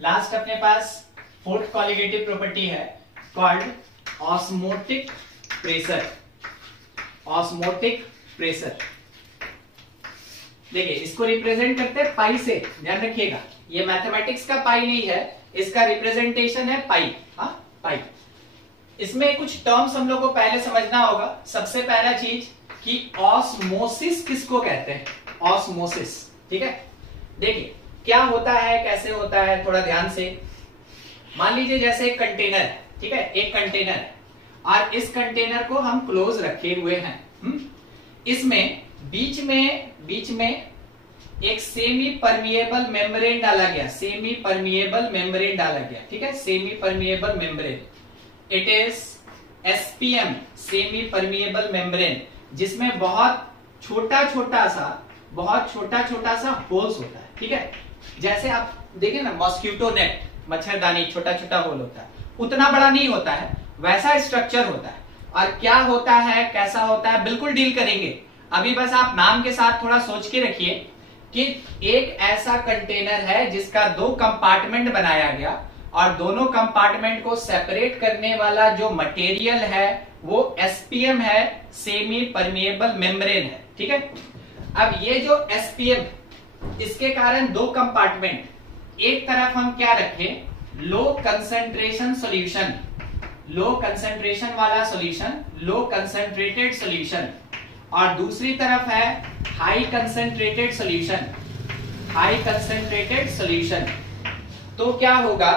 Last अपने पास fourth colligative property है called osmotic pressure. Osmotic pressure देखिए, इसको रिप्रेजेंट करते हैं पाई से, ध्यान रखिएगा। ये मैथमेटिक्स का पाई नहीं है, इसका रिप्रेजेंटेशन है पाई। हाँ, पाई। इसमें कुछ टर्म्स हम लोग को पहले समझना होगा। सबसे पहला चीज कि ऑस्मोसिस किसको कहते हैं, ऑस्मोसिस। ठीक है, देखिए क्या होता है, कैसे होता है, थोड़ा ध्यान से। मान लीजिए जैसे एक कंटेनर है, ठीक है, एक कंटेनर है और इस कंटेनर को हम क्लोज रखे हुए हैं। इसमें बीच में एक सेमी परमिएबल मेम्ब्रेन डाला गया, सेमी परमिएबल मेम्ब्रेन डाला गया। ठीक है, semi permeable membrane, it is SPM, semi permeable membrane, जिसमें बहुत छोटा छोटा सा होल्स होता है। ठीक है, जैसे आप देखें ना मॉस्किटो नेट, मच्छरदानी, छोटा छोटा होल होता है, उतना बड़ा नहीं होता है, वैसा स्ट्रक्चर होता है। और क्या होता है, कैसा होता है, बिल्कुल डील करेंगे। अभी बस आप नाम के साथ थोड़ा सोच के रखिए कि एक ऐसा कंटेनर है जिसका 2 कंपार्टमेंट बनाया गया और दोनों कंपार्टमेंट को सेपरेट करने वाला जो मटेरियल है वो एसपीएम है, सेमी परमिएबल मेम्ब्रेन है। ठीक है, अब ये जो एसपीएम, इसके कारण 2 कंपार्टमेंट, एक तरफ हम क्या रखें, low concentration solution, low concentration वाला सॉल्यूशन, लो कंसंट्रेटेड सॉल्यूशन, और दूसरी तरफ है high concentrated solution, high concentrated solution. तो क्या होगा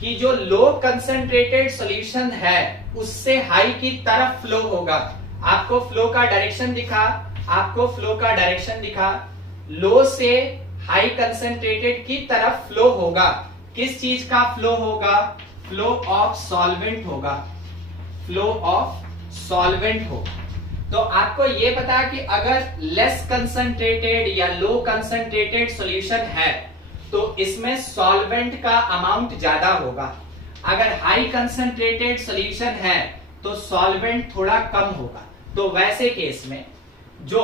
कि जो लो कंसंट्रेटेड सॉल्यूशन है उससे हाई की तरफ फ्लो होगा। आपको फ्लो का डायरेक्शन दिखा, आपको फ्लो का डायरेक्शन दिखा, लो से हाई कंसंट्रेटेड की तरफ फ्लो होगा। किस चीज का फ्लो होगा, फ्लो ऑफ सॉल्वेंट होगा, फ्लो ऑफ सॉल्वेंट होगा। तो आपको ये पता कि अगर लेस कंसंट्रेटेड या लो कंसंट्रेटेड सॉल्यूशन है तो इसमें सॉल्वेंट का अमाउंट ज्यादा होगा। अगर हाई कंसंट्रेटेड सॉल्यूशन है तो सॉल्वेंट थोड़ा कम होगा। तो वैसे केस में जो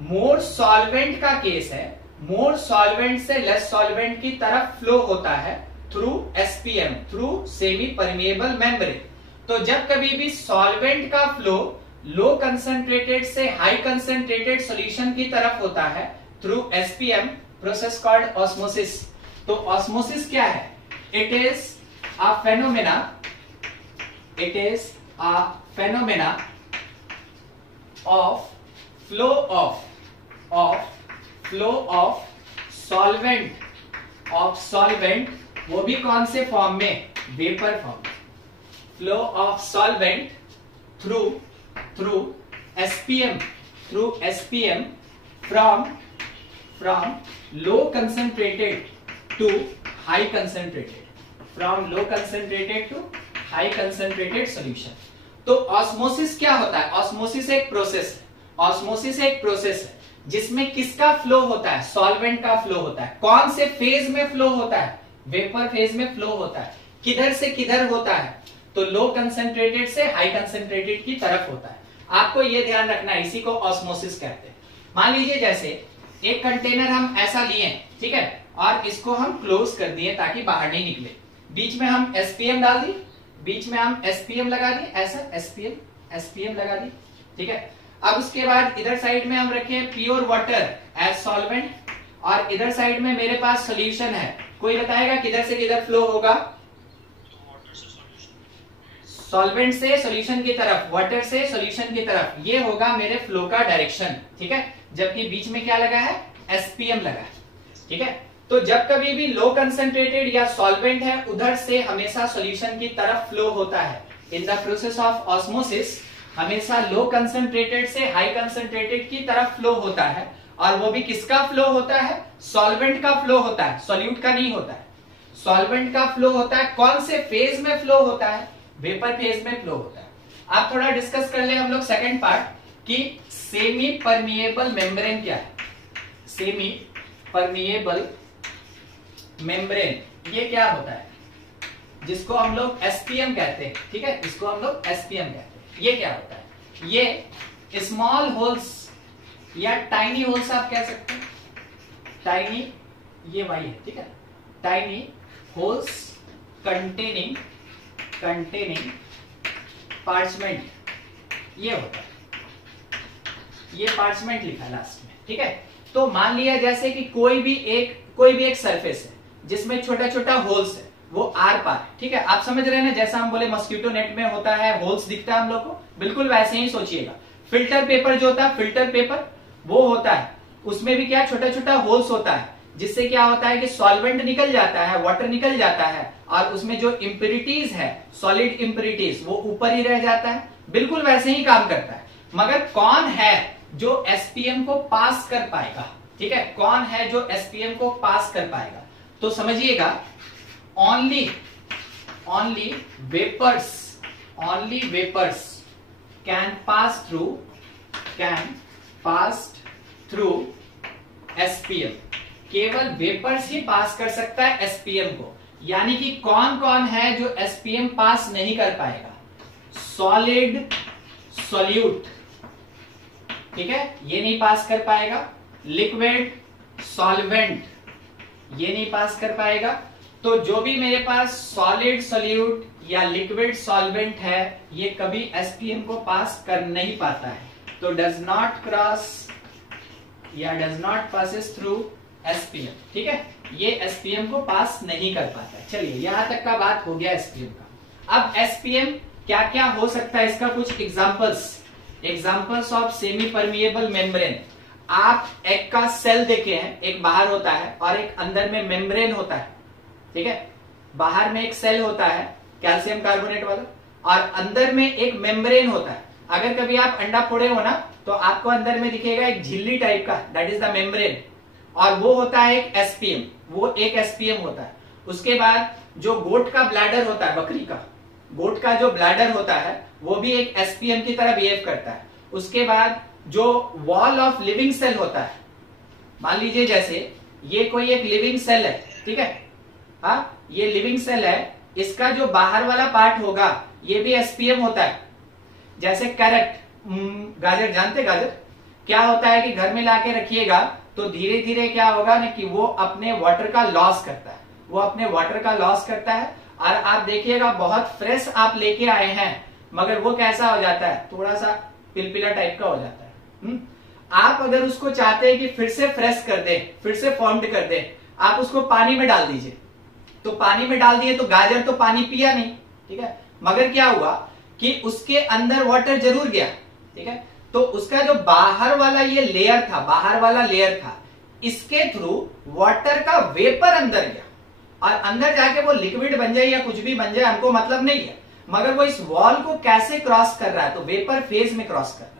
मोर सॉल्वेंट का केस है, मोर सॉल्वेंट से लेस सॉल्वेंट की तरफ फ्लो होता है through SPM, through semi permeable membrane. तो जब कभी भी सॉल्वेंट का फ्लो लो कंसंट्रेटेड से हाई कंसंट्रेटेड सॉल्यूशन की तरफ होता है through SPM, process called osmosis. तो ऑस्मोसिस क्या है, it is a phenomena, it is a phenomena of flow of solvent, of solvent, वो भी कौन से फॉर्म में, वेपर फॉर्म में। Flow of solvent through SPM from low concentrated to high concentrated, from low concentrated to high concentrated solution। तो osmosis क्या होता है, ऑस्मोसिस एक प्रोसेस है, ऑस्मोसिस एक प्रोसेस है जिसमें किसका फ्लो होता है, सॉल्वेंट का फ्लो होता है। कौन से फेज में फ्लो होता है, वेपर फेज में फ्लो होता है। किधर से किधर होता है, तो लो कंसंट्रेटेड से हाई कंसंट्रेटेड की तरफ होता है। आपको यह ध्यान रखना है, इसी को ऑस्मोसिस कहते हैं। मान लीजिए जैसे एक कंटेनर हम ऐसा लिए, ठीक है, और इसको हम क्लोज कर दिए ताकि बाहर नहीं निकले। बीच में हम एसपीएम डाल दी, बीच में हम एसपीएम लगा दिए, ऐसा एसपीएम लगा दी। ठीक है, अब उसके बाद इधर साइड में हम रखे प्योर वाटर एज सॉल्वेंट और इधर साइड में मेरे पास सॉल्यूशन है। कोई बताएगा किधर से किधर फ्लो होगा, सॉल्वेंट से सॉल्यूशन की तरफ, वाटर से सॉल्यूशन की तरफ। ये होगा मेरे फ्लो का डायरेक्शन। ठीक है, जबकि बीच में क्या लगा है, एसपीएम लगा है। ठीक है, तो जब कभी भी लो कंसंट्रेटेड या सॉल्वेंट है उधर से हमेशा सॉल्यूशन की तरफ फ्लो होता है। In the process of osmosis हमेशा लो कंसंट्रेटेड से हाई कंसंट्रेटेड की तरफ फ्लो होता है, और वो भी किसका फ्लो होता है, सॉल्वेंट का फ्लो होता है, सॉल्यूट का नहीं होता है। सॉल्वेंट का फ्लो होता है, कौन से फेज में फ्लो होता है, वेपर फेज में फ्लो होता है। आप थोड़ा डिस्कस कर ले हम लोग सेकंड पार्ट कि सेमी परमिएबल मेम्ब्रेन क्या है। सेमी परमिएबल मेम्ब्रेन ये क्या होता है, जिसको हम लोग एसपीएम कहते हैं। ठीक है, इसको हम लोग एसपीएम कहते हैं। ये क्या होता है, ये स्मॉल होल्स या टाइनी होल्स आप कह सकते हैं। टाइनी, ये वही है, ठीक है, टाइनी होल्स कंटेनिंग पार्चमेंट, ये होता है, ये पार्चमेंट लिखा है लास्ट में, ठीक है। तो मान लिया जैसे कि कोई भी एक सरफेस है जिसमें छोटा छोटा होल्स है, वो आर पार, ठीक है। आप समझ रहे हैं ना, जैसा हम बोले मॉस्किटो नेट में होता है होल्स दिखता है हम लोग को, बिल्कुल वैसे ही सोचिएगा। फिल्टर पेपर जो होता है, फिल्टर पेपर वो होता है, उसमें भी क्या छोटा छोटा होल्स होता है, जिससे क्या होता है कि सॉल्वेंट निकल जाता है, वाटर निकल जाता है, और उसमें जो इंप्योरिटीज है, सॉलिड इंप्योरिटीज, वो ऊपर ही रह जाता है। बिल्कुल वैसे ही काम करता है। मगर कौन है जो एसपीएम को पास कर पाएगा, ठीक है, कौन है जो एसपीएम को पास कर पाएगा? तो समझिएगा, only vapors can pass through SPM। केवल वेपर्स ही पास कर सकता है एसपीएम को। यानी कि कौन कौन है जो एसपीएम पास नहीं कर पाएगा? सॉलिड, सॉल्यूट, ठीक है, ये नहीं पास कर पाएगा। लिक्विड, सॉल्वेंट, ये नहीं पास कर पाएगा। तो जो भी मेरे पास सॉलिड, सॉल्यूट या लिक्विड, सॉल्वेंट है, ये कभी एसपीएम को पास कर नहीं पाता है। तो डज नॉट क्रॉस या does not passes through SPM, ठीक है, ये एसपीएम को पास नहीं कर पाता है। चलिए, यहां तक का बात हो गया एसपीएम का। अब एसपीएम क्या क्या हो सकता है, इसका कुछ examples of semi permeable membrane. आप एग का सेल देखे हैं, एक बाहर होता है और एक अंदर में मेम्ब्रेन होता है, ठीक है। बाहर में एक सेल होता है कैल्शियम कार्बोनेट वाला, और अंदर में एक मेम्ब्रेन होता है। अगर कभी आप अंडा फोड़े हो ना, तो आपको अंदर में दिखेगा एक झिल्ली टाइप का, दैट इज द मेम्ब्रेन, और वो होता है एक एसपीएम, वो एक एसपीएम होता है। उसके बाद जो गोट का ब्लैडर होता है, बकरी का गोट का जो ब्लैडर होता है, वो भी एक एसपीएम की तरह बिहेव करता है। उसके बाद जो वॉल ऑफ लिविंग सेल होता है, मान लीजिए जैसे ये कोई एक लिविंग सेल है, ठीक है, हाँ, ये लिविंग सेल है, इसका जो बाहर वाला पार्ट होगा ये भी एसपीएम होता है। जैसे कैरेट, गाजर, जानते गाजर क्या होता है कि घर में लाके रखिएगा तो धीरे धीरे क्या होगा ना कि वो अपने वाटर का लॉस करता है, वो अपने वाटर का लॉस करता है। और आप देखिएगा बहुत फ्रेश आप लेके आए हैं, मगर वो कैसा हो जाता है, थोड़ा सा पिलपिला टाइप का हो जाता है। आप अगर उसको चाहते हैं कि फिर से फ्रेश कर दे, फिर से फॉर्म्ड कर दे, आप उसको पानी में डाल दीजिए। तो पानी में डाल दिए तो गाजर तो पानी पिया नहीं, ठीक है, मगर क्या हुआ कि उसके अंदर वाटर जरूर गया, ठीक है। तो उसका जो बाहर वाला ये लेयर था, बाहर वाला लेयर था, इसके थ्रू वाटर का वेपर अंदर गया, और अंदर जाके वो लिक्विड बन जाए या कुछ भी बन जाए, हमको मतलब नहीं है, मगर वो इस वॉल को कैसे क्रॉस कर रहा है, तो वेपर फेज में क्रॉस कर रहा है।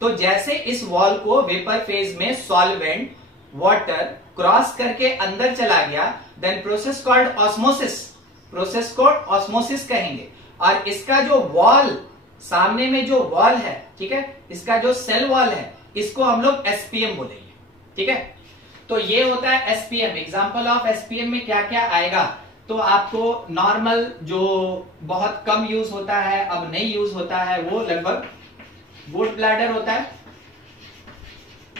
तो जैसे इस वॉल को वेपर फेज में सॉल्वेंट, वाटर क्रॉस करके अंदर चला गया, then process called osmosis, process को ऑस्मोसिस कहेंगे। और इसका जो वॉल, सामने में जो वॉल है, ठीक है, इसका जो सेल वॉल है, इसको हम लोग एसपीएम बोलेंगे, ठीक है। तो ये होता है एसपीएम। एग्जांपल ऑफ एसपीएम में क्या क्या आएगा, तो आपको नॉर्मल जो बहुत कम यूज होता है, अब नहीं यूज होता है, वो लगभग गोट ब्लैडर होता है,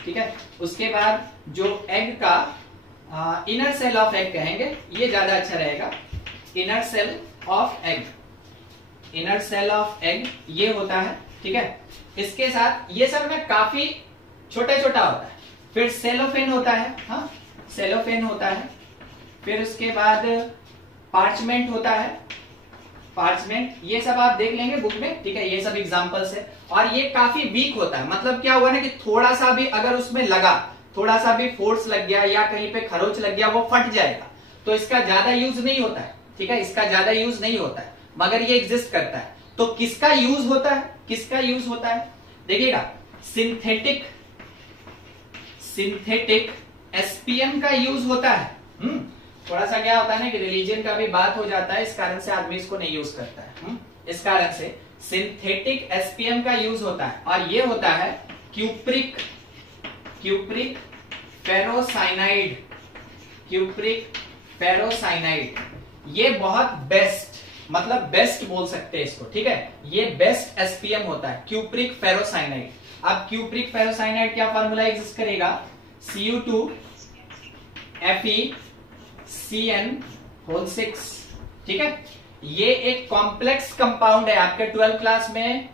ठीक है। उसके बाद जो एग का इनर सेल ऑफ एग कहेंगे, ये ज्यादा अच्छा रहेगा, inner cell of egg, inner cell of egg ये होता है, ठीक है। इसके साथ ये सब में काफी छोटा छोटा होता है। फिर सेलोफेन होता है, हाँ, सेलोफेन होता है। फिर उसके बाद पार्चमेंट होता है, पार्चमेंट, ये सब आप देख लेंगे बुक में, ठीक है, ये सब एग्जांपल्स है। और ये काफी वीक होता है, मतलब क्या हुआ ना कि थोड़ा सा भी अगर उसमें लगा, थोड़ा सा भी फोर्स लग गया या कहीं पे खरोच लग गया, वो फट जाएगा। तो इसका ज्यादा यूज नहीं होता है, ठीक है, इसका ज्यादा यूज नहीं होता है, मगर ये एग्जिस्ट करता है। तो किसका यूज होता है, किसका यूज होता है, देखिएगा, सिंथेटिक एसपीएम का यूज होता है। थोड़ा सा क्या होता है ना कि रिलीजन का भी बात हो जाता है, इस कारण से आदमी इसको नहीं यूज करता है। इस कारण से सिंथेटिक एसपीएम का यूज होता है, और ये होता है क्यूप्रिक फेरोसाइनाइड, क्यूप्रिक फेरोसाइनाइड। ये बहुत बेस्ट, मतलब बेस्ट बोल सकते हैं इसको, ठीक है, ये बेस्ट एसपीएम होता है, क्यूप्रिक फेरोसाइनाइड। अब क्यूप्रिक फेरोसाइनाइड क्या फॉर्मूला एग्जिस्ट करेगा, Cu2 FeCN होल 6, ठीक है। ये एक कॉम्प्लेक्स कंपाउंड है, आपके 12th क्लास में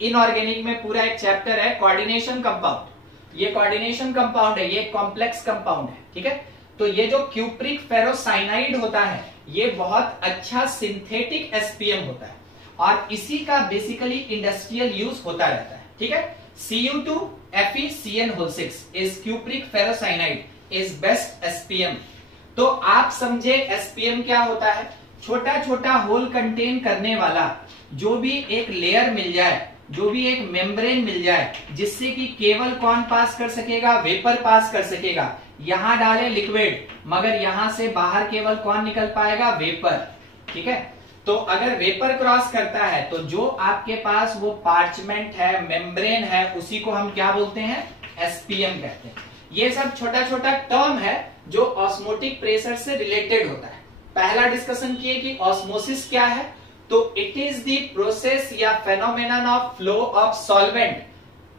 इनऑर्गेनिक में पूरा एक चैप्टर है कोऑर्डिनेशन कंपाउंड। ये कोऑर्डिनेशन कंपाउंड है, ये कॉम्प्लेक्स कंपाउंड है, ठीक है। तो ये जो क्यूप्रिक फेरोसाइनाइड होता है ये बहुत अच्छा सिंथेटिक एसपीएम होता है और इसी का बेसिकली इंडस्ट्रियल यूज होता रहता है, ठीक है। Cu2 FeCN6 is cupric ferrocyanide is best SPM। तो आप समझे एसपीएम क्या होता है, छोटा छोटा होल कंटेन करने वाला जो भी एक लेयर मिल जाए, जो भी एक मेम्ब्रेन मिल जाए जिससे कि केवल कौन पास कर सकेगा, वेपर पास कर सकेगा। यहां डाले लिक्विड मगर यहां से बाहर केवल कौन निकल पाएगा, वेपर, ठीक है। तो अगर वेपर क्रॉस करता है तो जो आपके पास वो पार्चमेंट है, मेम्ब्रेन है, उसी को हम क्या बोलते हैं, एसपीएम कहते हैं। ये सब छोटा छोटा टर्म है जो ऑस्मोटिक प्रेशर से रिलेटेड होता है। पहला डिस्कशन किए कि ऑस्मोसिस क्या है, तो इट इज द प्रोसेस या phenomenon of flow of solvent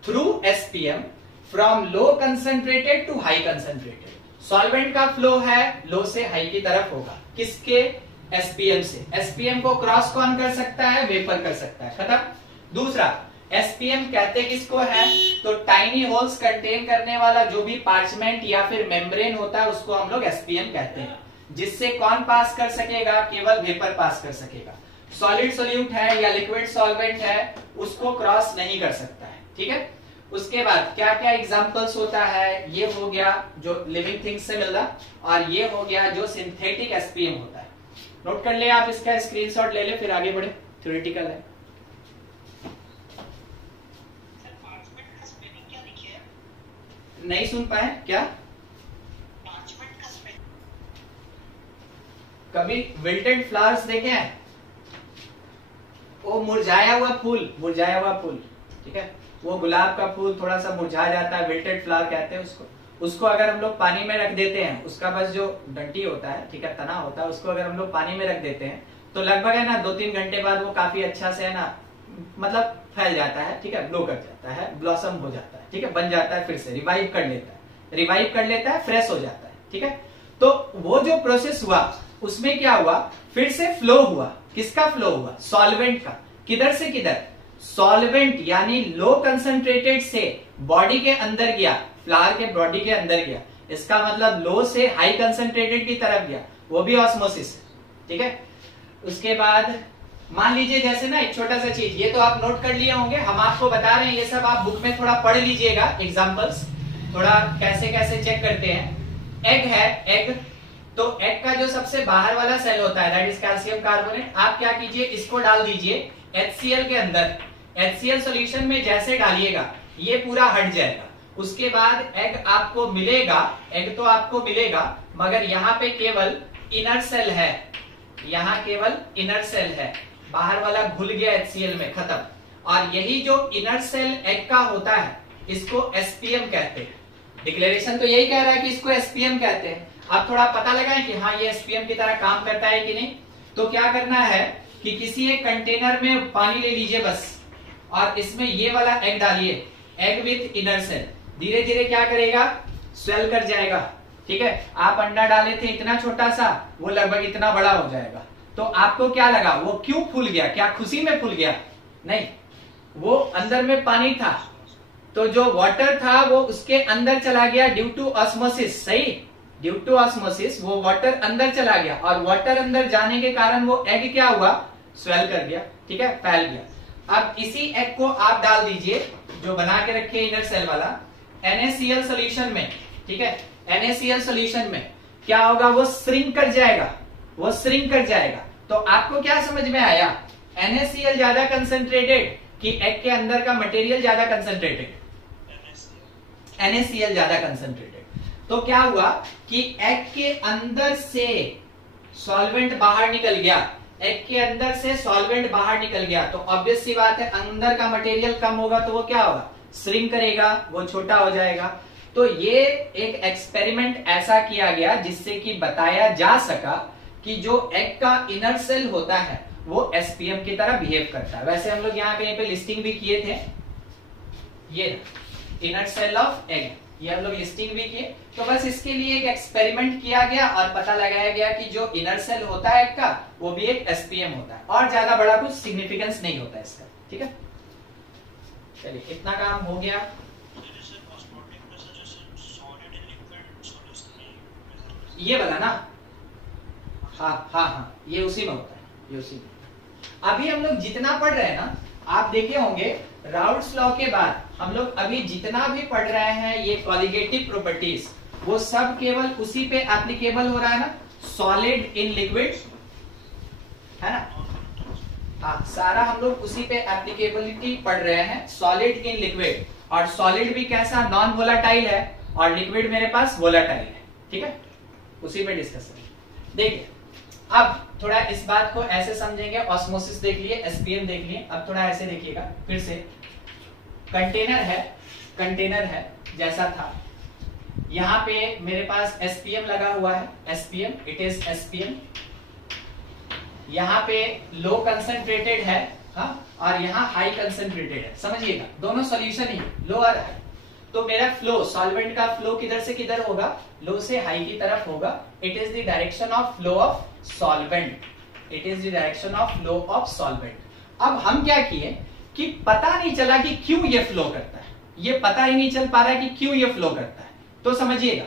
through SPM from low concentrated to high concentrated. Solvent का फ्लो है लो से हाई की तरफ होगा, किसके, एसपीएम से। एसपीएम को क्रॉस कौन कर सकता है, वेपर कर सकता है, खत्म। दूसरा, एसपीएम कहते किसको है, तो टाइनी होल्स कंटेन करने वाला जो भी पार्चमेंट या फिर मेम्ब्रेन होता है उसको हम लोग एसपीएम कहते हैं, जिससे कौन पास कर सकेगा, केवल वेपर पास कर सकेगा। सॉलिड सोल्यूट है या लिक्विड सॉल्वेंट है उसको क्रॉस नहीं कर सकता है, ठीक है। उसके बाद क्या क्या एग्जांपल्स होता है, ये हो गया जो लिविंग थिंग्स से मिल रहा, और ये हो गया जो सिंथेटिक एसपीएम होता है। नोट कर ले आप, इसका स्क्रीनशॉट ले ले, फिर आगे बढ़े, थ्योरेटिकल है। नहीं सुन पाए क्या, कभी विल्टेड फ्लावर्स देखे हैं, वो मुरझाया हुआ फूल, मुरझाया हुआ फूल, ठीक है। वो गुलाब का फूल थोड़ा सा मुरझा जाता है, विल्टेड फ्लावर कहते हैं उसको। उसको अगर हम लोग पानी में रख देते हैं, उसका बस जो डंटी होता है, ठीक है, तना होता है, उसको अगर हम लोग पानी में रख देते हैं तो लगभग है ना 2-3 घंटे बाद वो काफी अच्छा से है ना, मतलब फैल जाता है, ठीक है, ग्लो कर जाता है, ब्लॉसम हो जाता है, ठीक है, बन जाता है, फिर से रिवाइव कर लेता है, फ्रेश हो जाता है, ठीक है। तो वो जो प्रोसेस हुआ उसमें क्या हुआ, फिर से फ्लो हुआ, किसका फ्लो हुआ, सॉल्वेंट का। किधर से किधर, सॉल्वेंट यानी लो कंसंट्रेटेड से बॉडी के अंदर गया, फ्लावर के बॉडी के अंदर गया, इसका मतलब लो से हाई कंसंट्रेटेड की तरफ गया, वो भी ऑस्मोसिस, ठीक है। उसके बाद मान लीजिए जैसे ना एक छोटा सा चीज, ये तो आप नोट कर लिए होंगे, हम आपको बता रहे हैं, ये सब आप बुक में थोड़ा पढ़ लीजिएगा, एग्जांपल्स थोड़ा कैसे कैसे चेक करते हैं। एग है, एग, तो एग का जो सबसे बाहर वाला सेल होता है दैट इज कैल्शियम कार्बोनेट, आप क्या कीजिए, इसको डाल दीजिए HCl के अंदर। HCl सॉल्यूशन में जैसे डालिएगा ये पूरा हट जाएगा। उसके बाद एग आपको मिलेगा, एग तो आपको मिलेगा मगर यहाँ पे केवल इनर सेल है, यहाँ केवल इनर सेल है, बाहर वाला घुल गया HCl में, खत्म। और यही जो इनर सेल एग का होता है इसको एसपीएम कहते हैं। डिक्लेरेशन तो यही कह रहा है कि इसको एसपीएम कहते हैं। आप थोड़ा पता लगाएं कि हाँ ये एसपीएम की तरह काम करता है कि नहीं। तो क्या करना है कि किसी एक कंटेनर में पानी ले लीजिए बस, और इसमें ये वाला एग डालिए, एग विथ इनर सेल, धीरे धीरे क्या करेगा, स्वेल कर जाएगा, ठीक है। आप अंडा डाले थे इतना छोटा सा, वो लगभग इतना बड़ा हो जाएगा। तो आपको क्या लगा, वो क्यों फूल गया, क्या खुशी में फूल गया, नहीं, वो अंदर में पानी था, तो जो वाटर था वो उसके अंदर चला गया ड्यू टू ऑस्मोसिस, सही, ड्यू टू ऑस्मोसिस वो वाटर अंदर चला गया, और वाटर अंदर जाने के कारण वो एग क्या हुआ, स्वेल कर गया, ठीक है, फैल गया। अब इसी एग को आप डाल दीजिए जो बना के रखे इनर सेल वाला NaCl सोल्यूशन में, ठीक है। NaCl सोल्यूशन में क्या होगा, वो श्रिंक कर जाएगा, वो श्रिंक कर जाएगा। तो आपको क्या समझ में आया, NaCl ज्यादा कंसंट्रेटेड कि एग के अंदर का मटेरियल ज्यादा कंसंट्रेटेड, NaCl ज्यादा कंसंट्रेटेड। तो क्या हुआ कि एग के अंदर से सॉल्वेंट बाहर निकल गया, एग के अंदर से सॉल्वेंट बाहर निकल गया, तो ऑब्वियस सी बात है अंदर का मटेरियल कम होगा तो वो क्या होगा, श्रिंक करेगा, वो छोटा हो जाएगा। तो ये एक एक्सपेरिमेंट ऐसा किया गया जिससे कि बताया जा सका कि जो एग का इनर सेल होता है वो एसपीएम की तरह बिहेव करता है। वैसे हम लोग यहाँ कहीं पे लिस्टिंग भी किए थे, ये इनर सेल ऑफ एग, ये हम लोग लिस्टिंग भी किए। तो बस इसके लिए एक एक्सपेरिमेंट किया गया और पता लगाया गया कि जो इनर सेल होता है एक का वो भी एक एसपीएम होता है, और ज्यादा बड़ा कुछ सिग्निफिकेंस नहीं होता इसका। ठीक है, चलिए इतना काम हो गया। ये वाला ना, हाँ हाँ हाँ, ये उसी में होता है, ये उसी में। अभी हम लोग जितना पढ़ रहे हैं ना, आप देखे होंगे राउल्ट्स लॉ के बाद हम लोग अभी जितना भी पढ़ रहे हैं ये कॉलिगेटिव प्रॉपर्टीज, वो सब केवल उसी पे एप्लीकेबल हो रहा है ना, सॉलिड इन लिक्विड, है ना। हाँ, सारा हम लोग उसी पे एप्लीकेबिलिटी पढ़ रहे हैं, सॉलिड इन लिक्विड। और सॉलिड भी कैसा, नॉन वोलाटाइल है, और लिक्विड मेरे पास वोलाटाइल है। ठीक है, उसी पे डिस्कस करें। देखिए अब थोड़ा इस बात को ऐसे समझेंगे, ऑस्मोसिस देख लिए, एसपीएम देख लिए, अब थोड़ा ऐसे देखिएगा फिर से। कंटेनर है जैसा था, यहां पे मेरे पास एसपीएम लगा हुआ है, एसपीएम, इट इज एसपीएम। यहां पे लो कंसंट्रेटेड है, हाँ, और यहाँ हाई कंसंट्रेटेड है। समझिएगा दोनों सॉल्यूशन ही लो और हाई। तो मेरा फ्लो, सॉल्वेंट का फ्लो किधर से किधर होगा, लो से हाई की तरफ होगा। It is the direction of flow of solvent, it is the direction of flow of solvent. अब हम क्या किए कि पता नहीं चला कि क्यों ये फ्लो करता है, ये पता ही नहीं चल पा रहा है कि क्यों ये फ्लो करता है। तो समझिएगा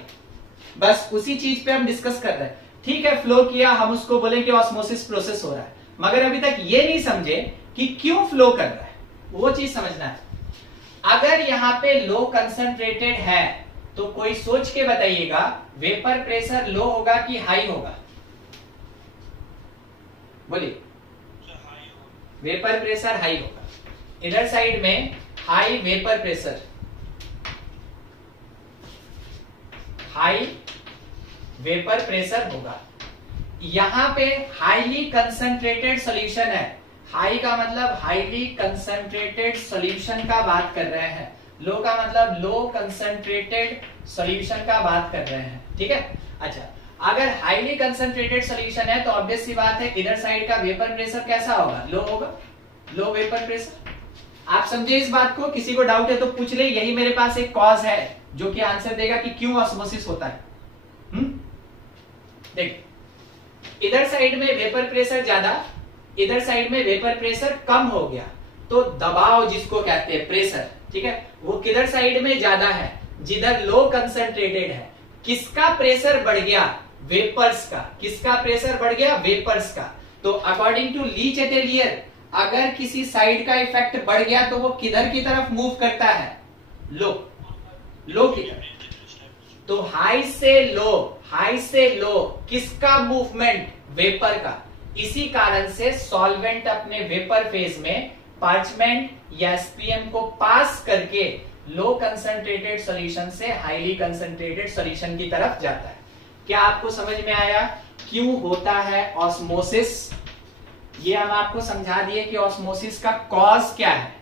बस उसी चीज पे हम डिस्कस कर रहे हैं। ठीक है, फ्लो किया, हम उसको बोले कि ऑस्मोसिस प्रोसेस हो रहा है, मगर अभी तक ये नहीं समझे कि क्यों फ्लो कर रहा है, वो चीज समझना है। अगर यहां पे लो कंसंट्रेटेड है तो कोई सोच के बताइएगा वेपर प्रेशर लो होगा कि हाई होगा, बोलिए। वेपर प्रेशर हाई होगा, इधर साइड में high vapour pressure, high vapour pressure होगा। यहां पे हाईली कंसंट्रेटेड सॉल्यूशन है, हाई का मतलब हाईली कंसंट्रेटेड सॉल्यूशन का बात कर रहे हैं, लो का मतलब लो कंसंट्रेटेड सॉल्यूशन का बात कर रहे हैं। ठीक है, अच्छा, अगर हाईली कंसंट्रेटेड सॉल्यूशन है तो ऑब्वियस सी बात है इधर साइड का वेपर प्रेशर कैसा होगा, लो होगा, लो वेपर प्रेशर। आप समझे इस बात को, किसी को डाउट है तो पूछ ले, यही मेरे पास एक कॉज है जो कि आंसर देगा कि क्यों ऑस्मोसिस होता है। देख, इधर साइड में वेपर प्रेशर ज्यादा, इधर साइड में वेपर प्रेशर कम हो गया, तो दबाव जिसको कहते हैं प्रेशर, ठीक है, वो किधर साइड में ज्यादा है, जिधर लो कंसंट्रेटेड है। किसका प्रेशर बढ़ गया, वेपर्स का। किसका प्रेशर बढ़ गया, वेपर्स का। तो अकॉर्डिंग टू ली चैटेलियर, अगर किसी साइड का इफेक्ट बढ़ गया तो वो किधर की तरफ मूव करता है, लो, लो की तरफ। तो हाई से लो, हाई से लो, किसका मूवमेंट, वेपर का। इसी कारण से सॉल्वेंट अपने वेपर फेज में पार्चमेंट या एसपीएम को पास करके लो कंसंट्रेटेड सॉल्यूशन से हाईली कंसंट्रेटेड सॉल्यूशन की तरफ जाता है। क्या आपको समझ में आया क्यों होता है ऑस्मोसिस? ये हम आपको समझा दिए कि ऑस्मोसिस का कॉज क्या है।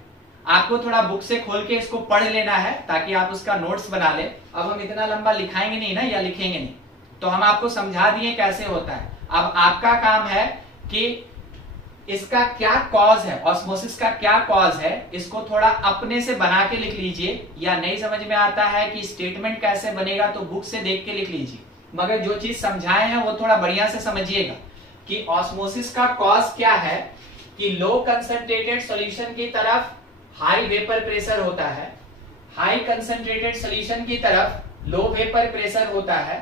आपको थोड़ा बुक से खोल के इसको पढ़ लेना है ताकि आप उसका नोट्स बना ले। अब हम इतना लंबा लिखाएंगे नहीं ना, या लिखेंगे नहीं, तो हम आपको समझा दिए कैसे होता है। अब आपका काम है कि इसका क्या कॉज है, ऑस्मोसिस का क्या कॉज है, इसको थोड़ा अपने से बना के लिख लीजिए। या नहीं समझ में आता है कि स्टेटमेंट कैसे बनेगा तो बुक से देख के लिख लीजिए, मगर जो चीज समझाए हैं वो थोड़ा बढ़िया से समझिएगा कि ऑस्मोसिस का कॉज क्या है। कि लो कंसंट्रेटेड सॉल्यूशन की तरफ हाई वेपर प्रेशर होता है, हाई कंसंट्रेटेड सॉल्यूशन की तरफ लो वेपर प्रेशर होता है।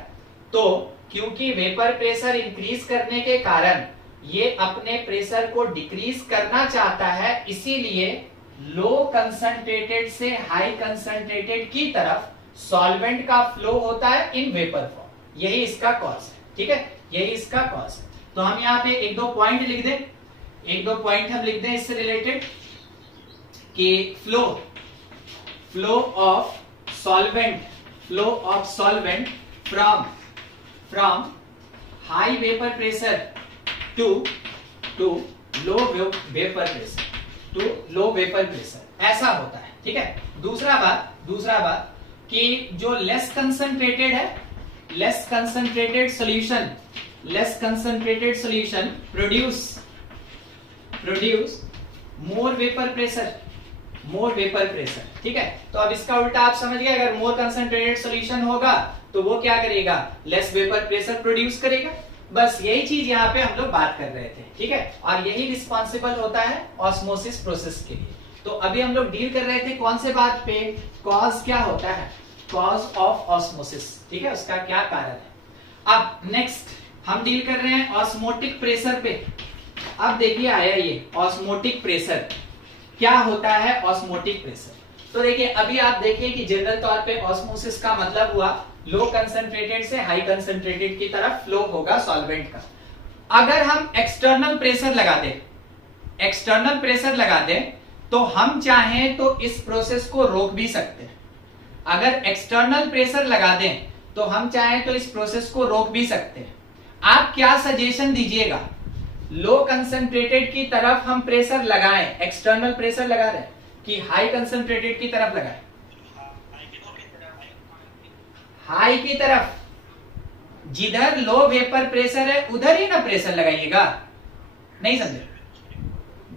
तो क्योंकि वेपर प्रेशर इंक्रीज करने के कारण ये अपने प्रेशर को डिक्रीज करना चाहता है, इसीलिए लो कंसंट्रेटेड से हाई कंसंट्रेटेड की तरफ सॉल्वेंट का फ्लो होता है इन वेपर फॉर्म। यही इसका कॉज है, ठीक है, यही इसका कॉज है। तो हम यहाँ पे एक दो पॉइंट लिख दें, एक दो पॉइंट हम लिख दें इससे रिलेटेड कि flow of solvent from high vapour pressure to low vapour pressure, ऐसा होता है। ठीक है, दूसरा बात कि जो लेस कंसंट्रेटेड है, less concentrated solution produce more vapour pressure, more vapour pressure, ठीक है। तो अब इसका उल्टा आप समझ गए, अगर मोर कंसंट्रेटेड सॉल्यूशन होगा तो वो क्या करेगा, लेस वेपर प्रेशर प्रोड्यूस करेगा। बस यही चीज यहाँ पे हम लोग बात कर रहे थे, ठीक है। और यही रिस्पॉन्सिबल होता है ऑस्मोसिस प्रोसेस के लिए। तो अभी हम लोग डील कर रहे थे कौन से बात पे, कॉज क्या होता है, कॉज ऑफ ऑस्मोसिस, ठीक है, उसका क्या कारण है। अब नेक्स्ट हम डील कर रहे हैं ऑस्मोटिक प्रेशर पे। अब देखिए आया ये ऑस्मोटिक प्रेशर, क्या होता है ऑस्मोटिक प्रेशर। तो देखिए अभी आप देखिए कि जनरल तौर पे ऑस्मोसिस का मतलब हुआ लो कंसंट्रेटेड से हाई कंसंट्रेटेड की तरफ फ्लो होगा सॉल्वेंट का। अगर हम एक्सटर्नल प्रेशर लगा दें, एक्सटर्नल प्रेशर लगा दें तो हम चाहें तो इस प्रोसेस को रोक भी सकते हैं। अगर एक्सटर्नल प्रेशर लगा दें तो हम चाहें तो इस प्रोसेस को रोक भी सकते हैं। आप क्या सजेशन दीजिएगा, लो कंसंट्रेटेड की तरफ हम प्रेशर लगाएं, एक्सटर्नल प्रेशर लगा रहे हैं, कि हाई कंसंट्रेटेड की तरफ लगाएं, हाई की तरफ। जिधर लो वेपर प्रेशर है उधर ही ना प्रेशर लगाइएगा, नहीं समझे।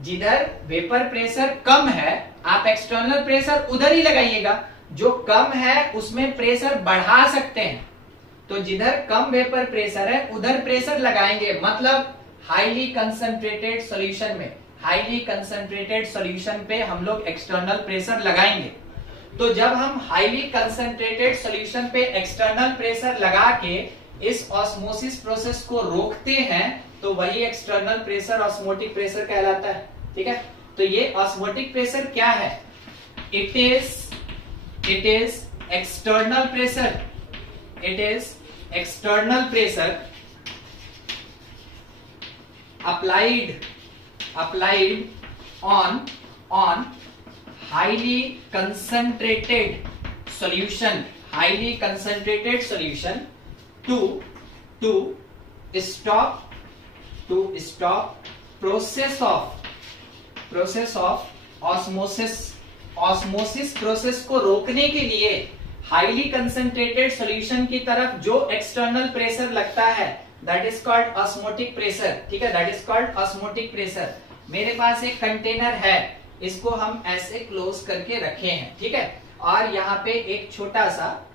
जिधर वेपर प्रेशर कम है आप एक्सटर्नल प्रेशर उधर ही लगाइएगा, जो कम है उसमें प्रेशर बढ़ा सकते हैं। तो जिधर कम वेपर प्रेशर है उधर प्रेशर लगाएंगे, मतलब हाईली कंसंट्रेटेड सॉल्यूशन में, हाईली कंसंट्रेटेड सॉल्यूशन पे हम लोग एक्सटर्नल प्रेशर लगाएंगे। तो जब हम हाईली कंसंट्रेटेड सॉल्यूशन पे एक्सटर्नल प्रेशर लगा के इस ऑस्मोसिस प्रोसेस को रोकते हैं तो वही एक्सटर्नल प्रेशर ऑस्मोटिक प्रेशर कहलाता है, ठीक है। तो ये ऑस्मोटिक प्रेशर क्या है, it is external pressure, it is external pressure applied on highly concentrated solution, highly concentrated solution to stop process of osmosis process को रोकने के लिए हाईली कंसंट्रेटेड सॉल्यूशन की तरफ जो एक्सटर्नल प्रेशर लगता है that is called osmotic pressure, ठीक है, that is called osmotic pressure. मेरे पास एक कंटेनर है, इसको हम ऐसे क्लोज करके रखे हैं, ठीक है, और यहाँ पे एक छोटा सा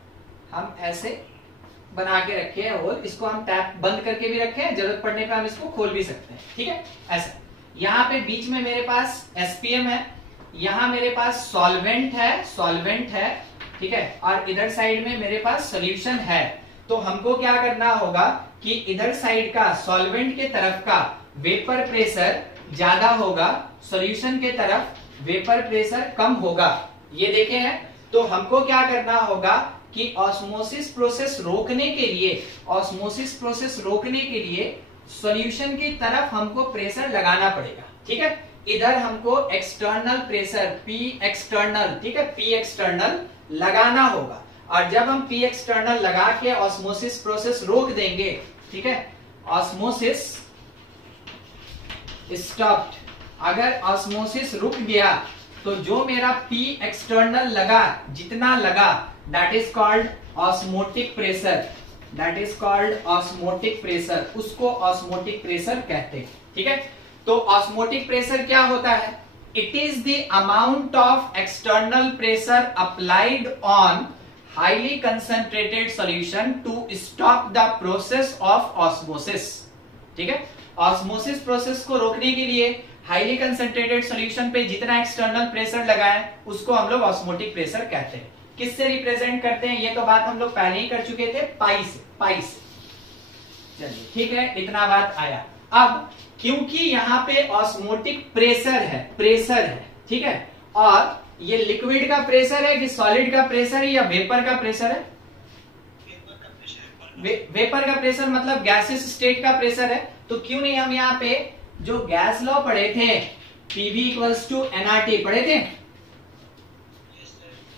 हम ऐसे बना के रखे हैं और इसको हम टैप बंद करके भी रखे हैं, जरूरत पड़ने पे हम इसको खोल भी सकते हैं, ठीक है, ऐसा। यहाँ पे बीच में मेरे पास एसपीएम है, यहाँ मेरे पास सॉल्वेंट है, ठीक है, और इधर साइड में मेरे पास सॉल्यूशन है। तो हमको क्या करना होगा कि इधर साइड का सॉल्वेंट के तरफ का वेपर प्रेशर ज्यादा होगा, सॉल्यूशन के तरफ वेपर प्रेशर कम होगा, ये देखे हैं। तो हमको क्या करना होगा कि ऑस्मोसिस प्रोसेस रोकने के लिए सॉल्यूशन की तरफ हमको प्रेशर लगाना पड़ेगा, ठीक है। इधर हमको एक्सटर्नल प्रेशर पी एक्सटर्नल, ठीक है, पी एक्सटर्नल लगाना होगा। और जब हम पी एक्सटर्नल लगा के ऑस्मोसिस प्रोसेस रोक देंगे, ठीक है, ऑस्मोसिस स्टॉप्ड, अगर ऑस्मोसिस रुक गया तो जो मेरा पी एक्सटर्नल लगा, जितना लगा, that is called osmotic pressure, that is called osmotic pressure, उसको ऑस्मोटिक प्रेशर कहते हैं, ठीक है। तो ऑस्मोटिक प्रेशर क्या होता है, it is the amount of external pressure applied on highly concentrated solution to stop the process of osmosis, ठीक है। ऑस्मोसिस प्रोसेस को रोकने के लिए हाईली कंसंट्रेटेड सॉल्यूशन पे जितना एक्सटर्नल प्रेशर लगाए उसको हम लोग ऑस्मोटिक प्रेशर कहते हैं। किससे रिप्रेजेंट करते हैं, ये तो बात हम लोग पहले ही कर चुके थे, पाई से। चलिए ठीक है, इतना बात आया। अब क्योंकि यहाँ पे ऑस्मोटिक प्रेशर है, ठीक है, और ये लिक्विड का प्रेशर है कि सॉलिड का प्रेशर है या वेपर का प्रेशर है, वेपर का प्रेशर मतलब गैसेस स्टेट का प्रेशर है। तो क्यों नहीं हम यहाँ पे जो गैस लॉ पढ़े थे, पीवी इक्वल्स टू एनआरटी पढ़े थे,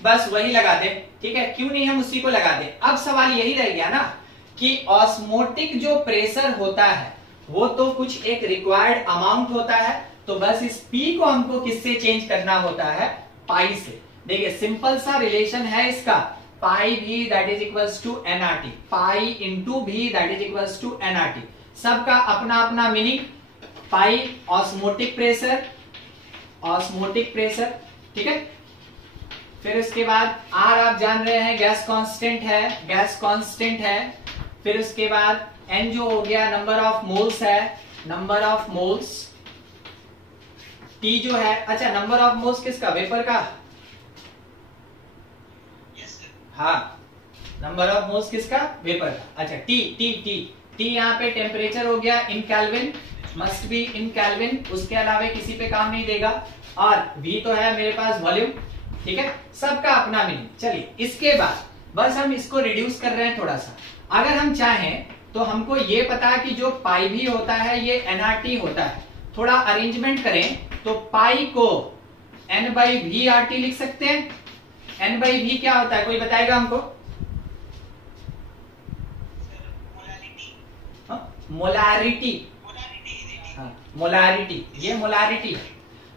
बस वही लगा दे, ठीक है, क्यों नहीं हम उसी को लगा दे। अब सवाल यही रह गया ना कि ऑस्मोटिक जो प्रेशर होता है वो तो कुछ एक रिक्वायर्ड अमाउंट होता है, तो बस इस P को हमको किससे चेंज करना होता है, पाई से। देखिए सिंपल सा रिलेशन है इसका, पाई भी that is equals to NRT, pi into भी that is equals to NRT, सबका अपना अपना मीनिंग। पाई ऑस्मोटिक प्रेशर ठीक है। फिर उसके बाद आर आप जान रहे हैं गैस कांस्टेंट है, गैस कांस्टेंट है। फिर उसके बाद एन जो हो गया नंबर ऑफ मोल्स है, नंबर ऑफ मोल्स। टी जो है, अच्छा नंबर ऑफ मोल्स किसका, वेपर का? हाँ, नंबर ऑफ मोल्स किसका, वेपर का। अच्छा टी टी टी टी यहाँ पे टेम्परेचर हो गया in kelvin, must be in kelvin, उसके अलावा किसी पे काम नहीं देगा। और वी तो है मेरे पास वॉल्यूम, ठीक है, सबका अपना मीनिंग। चलिए इसके बाद बस हम इसको रिड्यूस कर रहे हैं थोड़ा सा। अगर हम चाहें तो हमको ये पता है कि जो पाई भी होता है ये एनआरटी होता है। थोड़ा अरेंजमेंट करें तो पाई को n by V R T लिख सकते हैं। एन बाई वी क्या होता है, कोई बताएगा हमको? मोलारिटी, मोलारिटी, ये मोलारिटी है।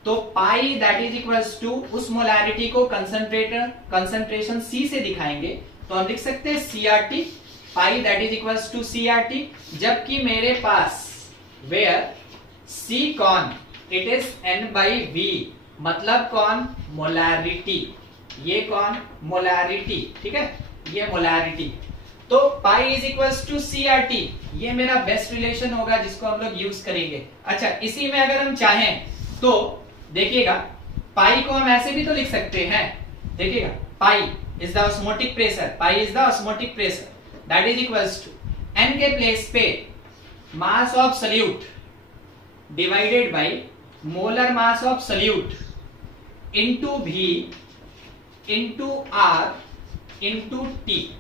तो pi that is equals to, उस मोलारिटी को कंसंट्रेशन सी से दिखाएंगे तो हम लिख सकते हैं CRT, pi that is equals to CRT. जबकि मेरे पास वेयर सी कौन, it is n by V, मतलब कौन, मोलारिटी। ये कौन, मोलारिटी, ठीक है, ये मोलारिटी। तो pi is equals to CRT, ये मेरा बेस्ट रिलेशन होगा जिसको हम लोग यूज करेंगे। अच्छा इसी में अगर हम चाहें तो देखिएगा, पाई को हम ऐसे भी तो लिख सकते हैं। देखिएगा, pi is the osmotic pressure, pi is the osmotic pressure that is equals to n के प्लेस पे mass of solute divided by molar mass of solute into V into R into T,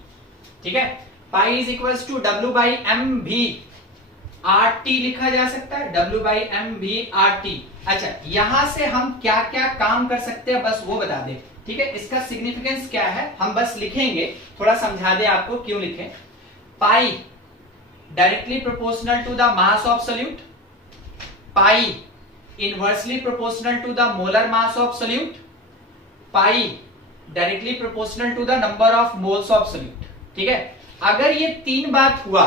ठीक है। Pi is equals to W by M V R T लिखा जा सकता है, W by M V R T. अच्छा यहां से हम क्या क्या काम कर सकते हैं बस वो बता दें, ठीक है। इसका सिग्निफिकेंस क्या है हम बस लिखेंगे, थोड़ा समझा दे आपको क्यों लिखें। Pi directly proportional to the mass of solute, pi inversely proportional to the molar mass of solute, pi directly proportional to the number of moles of solute, ठीक है। अगर ये तीन बात हुआ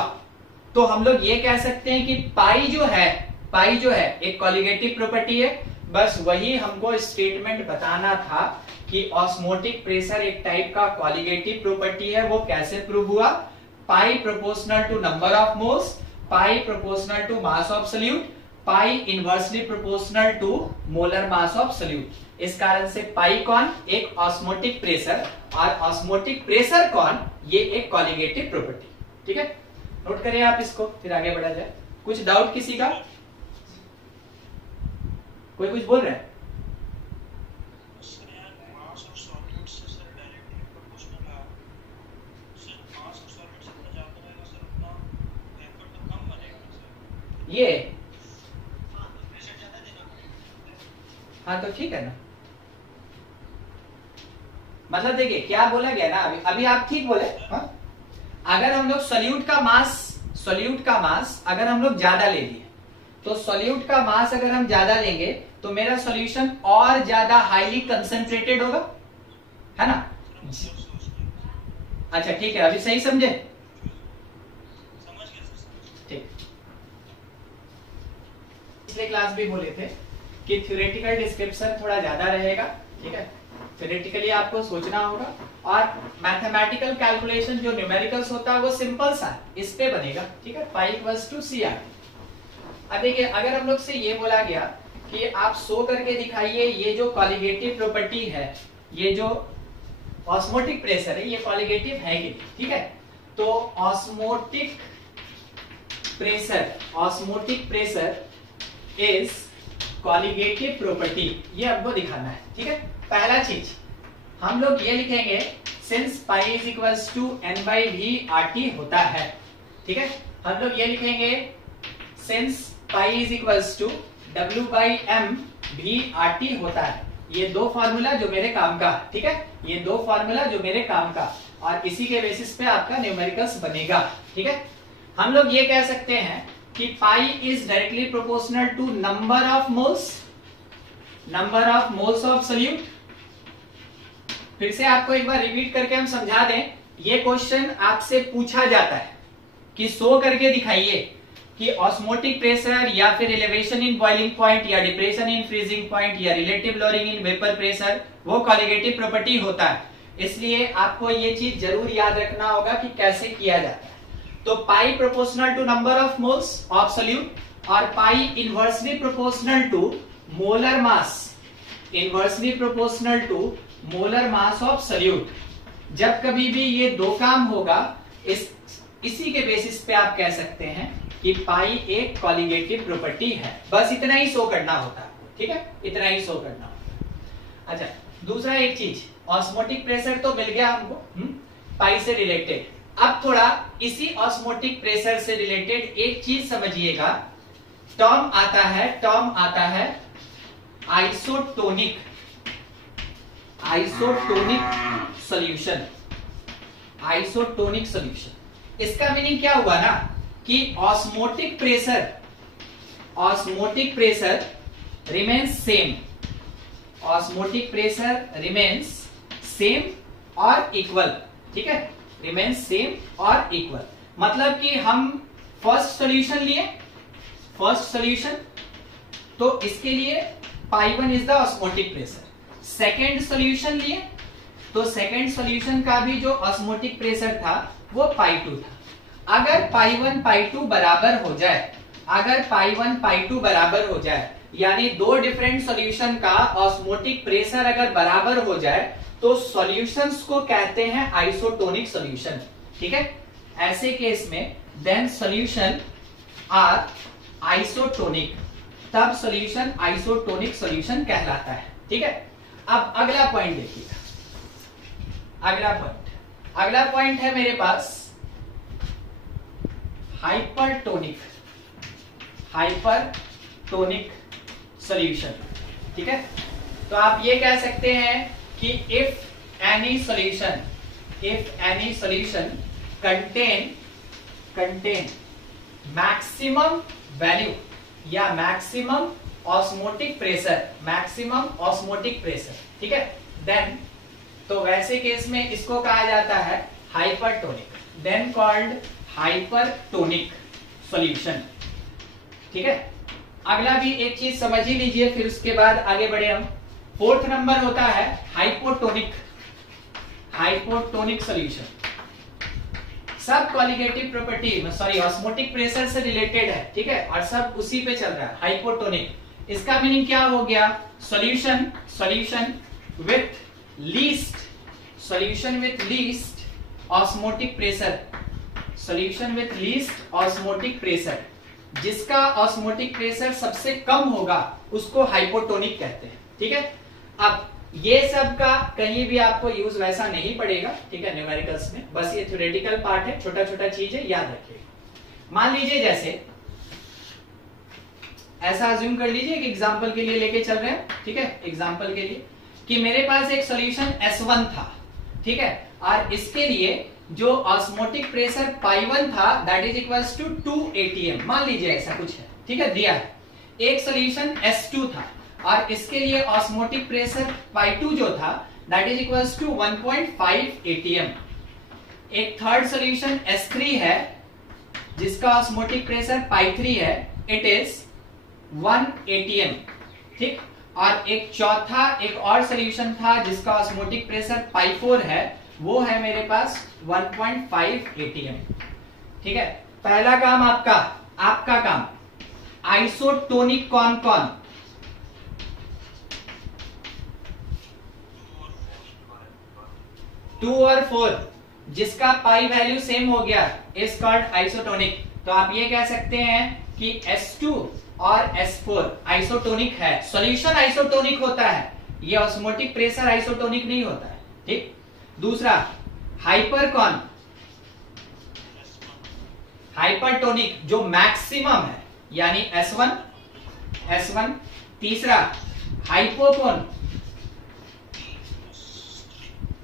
तो हम लोग ये कह सकते हैं कि पाई जो है एक कॉलिगेटिव प्रॉपर्टी है। बस वही हमको स्टेटमेंट बताना था कि ऑस्मोटिक प्रेशर एक टाइप का कॉलिगेटिव प्रॉपर्टी है। वो कैसे प्रूव हुआ, pi proportional to number of moles, pi proportional to mass of solute, pi inversely proportional to molar mass of solute. इस कारण से पाई कौन, एक ऑस्मोटिक प्रेशर, और ऑस्मोटिक प्रेशर कौन, ये एक कॉलिगेटिव प्रॉपर्टी, ठीक है। नोट करें आप इसको, फिर आगे बढ़ा जाए। कुछ डाउट किसी का, कोई कुछ बोल रहे हैं? ये हाँ तो ठीक है ना, मतलब देखिए क्या बोला गया ना, अभी आप ठीक बोले। हाँ? अगर हम लोग सॉल्यूट का मास अगर हम लोग ज्यादा ले लिए, तो सॉल्यूट का मास अगर हम ज्यादा लेंगे तो मेरा सॉल्यूशन और ज्यादा हाईली कंसंट्रेटेड होगा, है ना। अच्छा ठीक है, अभी सही समझे, ठीक। पिछले क्लास भी बोले थे कि थ्योरेटिकल डिस्क्रिप्शन थोड़ा ज्यादा रहेगा, ठीक है। थ्योरेटिकली आपको सोचना होगा, और मैथमेटिकल कैलकुलेशन जो न्यूमेरिकल्स होता है वो सिंपल सा इस पे बनेगा, ठीक है। Pi equals to C R. अब देखिए अगर हम लोग से ये बोला गया कि आप शो करके दिखाइए ये जो कॉलिगेटिव प्रॉपर्टी है, ये जो ऑस्मोटिक प्रेशर है, ये कॉलिगेटिव है कि नहीं, ठीक है। तो osmotic pressure is colligative property, ये हमको दिखाना है, ठीक है। पहला चीज हम लोग ये लिखेंगे, since pi is equals to n by V R T होता है, ठीक है। हम लोग ये लिखेंगे since pi is equals to W by M V R T होता है। ये दो फॉर्मूला जो मेरे काम का, ठीक है, ये दो फॉर्मूला जो मेरे काम का, और इसी के बेसिस पे आपका न्यूमेरिकल्स बनेगा, ठीक है। हम लोग ये कह सकते हैं कि pi is directly proportional to number of moles of solute. फिर से आपको एक बार रिपीट करके हम समझा दें, ये क्वेश्चन आपसे पूछा जाता है कि शो करके दिखाइए कि ऑस्मोटिक प्रेशर या फिर एलिवेशन इन बॉइलिंग पॉइंट या डिप्रेशन इन फ्रीजिंग पॉइंट या relative lowering in vapour pressure वो कॉलिगेटिव प्रॉपर्टी होता है। इसलिए आपको ये चीज जरूर याद रखना होगा कि कैसे किया जाता है। तो pi proportional to number of moles of solute और pi inversely proportional to molar mass, inversely proportional to molar mass of solute. जब कभी भी ये दो काम होगा इसी के बेसिस पे आप कह सकते हैं कि पाई एक कॉलिगेटिव प्रॉपर्टी है। बस इतना ही शो करना होता है, ठीक है, इतना ही शो करना होता है। अच्छा, दूसरा एक चीज, ऑस्मोटिक प्रेशर तो मिल गया हमको पाई से रिलेटेड। अब थोड़ा इसी ऑस्मोटिक प्रेशर से रिलेटेड एक चीज समझिएगा। टर्म आता है आइसोटोनिक सॉल्यूशन। आइसोटोनिक सॉल्यूशन, इसका मीनिंग क्या हुआ ना कि osmotic pressure remains same, osmotic pressure remains same और इक्वल, ठीक है, रिमेन्स सेम और इक्वल। मतलब कि हम फर्स्ट सॉल्यूशन तो इसके लिए पाई 1 is the osmotic pressure. Second solution लिए तो सेकेंड सॉल्यूशन का भी जो ऑस्मोटिक प्रेशर था वो पाई 2 था। अगर पाई 1 पाई 2 बराबर हो जाए, अगर पाई 1 पाई 2 बराबर हो जाए, यानी दो डिफरेंट सॉल्यूशन का ऑस्मोटिक प्रेशर अगर बराबर हो जाए तो सॉल्यूशंस को कहते हैं आइसोटोनिक सॉल्यूशन, ठीक है। ऐसे केस में देन सॉल्यूशन आर आइसोटोनिक, तब सॉल्यूशन आइसोटोनिक सॉल्यूशन कहलाता है, ठीक है। अब अगला पॉइंट देखिएगा, अगला पॉइंट है मेरे पास हाइपरटोनिक सॉल्यूशन, ठीक है। तो आप ये कह सकते हैं कि if any solution contain maximum value या मैक्सिमम ऑस्मोटिक प्रेशर, ठीक है, देन तो वैसे केस में इसको कहा जाता है hypertonic, then called hypertonic solution, ठीक है। अगला भी एक चीज समझ ही लीजिए, फिर उसके बाद आगे बढ़े हम। फोर्थ नंबर होता है हाइपोटोनिक सॉल्यूशन। सब कॉलिगेटिव प्रॉपर्टी ऑस्मोटिक प्रेशर से रिलेटेड है, ठीक है, और सब उसी पे चल रहा है, हाइपोटोनिक। इसका मीनिंग क्या हो गया? Solution with least osmotic pressure, जिसका ऑस्मोटिक प्रेशर सबसे कम होगा उसको हाइपोटोनिक कहते हैं, ठीक है। अब ये सब का कहीं भी आपको यूज वैसा नहीं पड़ेगा, ठीक है, न्यूमेरिकल्स में, बस ये थ्योरेटिकल पार्ट है, छोटा छोटा चीज है, याद रखिएगा। मान लीजिए जैसे ऐसा अज्यूम कर लीजिए कि एग्जांपल के लिए लेके चल रहे हैं, ठीक है, एग्जांपल के लिए कि मेरे पास एक सॉल्यूशन S1 था, ठीक है, और इसके लिए जो ऑस्मोटिक प्रेशर पाई 1 था that is equals to 2 atm, मान लीजिए ऐसा कुछ है, ठीक है, दिया है। एक सॉल्यूशन S2 था और इसके लिए ऑस्मोटिक प्रेशर पाई 2 जो था that is equals to 1.5 atm। एक थर्ड सॉल्यूशन S3 है जिसका ऑस्मोटिक प्रेशर पाई 3 है, इट इज 1 atm, ठीक। और एक चौथा एक और सॉल्यूशन था जिसका ऑस्मोटिक प्रेशर पाई 4 है, वो है मेरे पास 1.5 atm, ठीक है। पहला काम आपका काम आइसोटोनिक कौन 2 और 4, जिसका पाई वैल्यू सेम हो गया इज कॉल्ड आइसोटोनिक। तो आप ये कह सकते हैं कि S2 और S4 आइसोटोनिक है। सॉल्यूशन आइसोटोनिक होता है, ये ऑस्मोटिक प्रेशर आइसोटोनिक नहीं होता है, ठीक। दूसरा हाइपरटोनिक जो मैक्सिमम है, यानी S1। तीसरा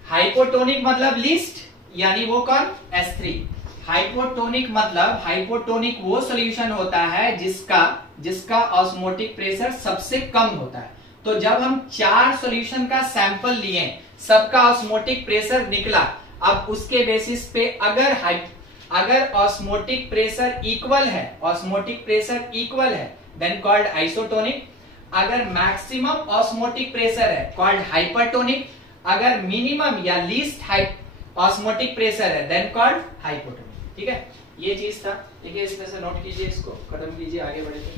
हाइपोटोनिक मतलब लीस्ट, यानी वो कौन? S3। हाइपोटोनिक वो सॉल्यूशन होता है जिसका ऑस्मोटिक प्रेशर सबसे कम होता है। तो जब हम 4 सॉल्यूशन का सैंपल लिए, सबका ऑस्मोटिक प्रेशर निकला, अब उसके बेसिस पे अगर अगर ऑस्मोटिक प्रेशर इक्वल है देन कॉल्ड आइसोटोनिक। अगर मैक्सिमम ऑस्मोटिक प्रेशर है कॉल्ड हाइपरटोनिक। अगर मिनिमम या लीस्ट ऑस्मोटिक प्रेशर है देन कॉल्ड हाइपोटोनिक। ठीक है, ये चीज था। देखिए इसमें से नोट कीजिए, इसको खत्म कीजिए, आगे बढ़े।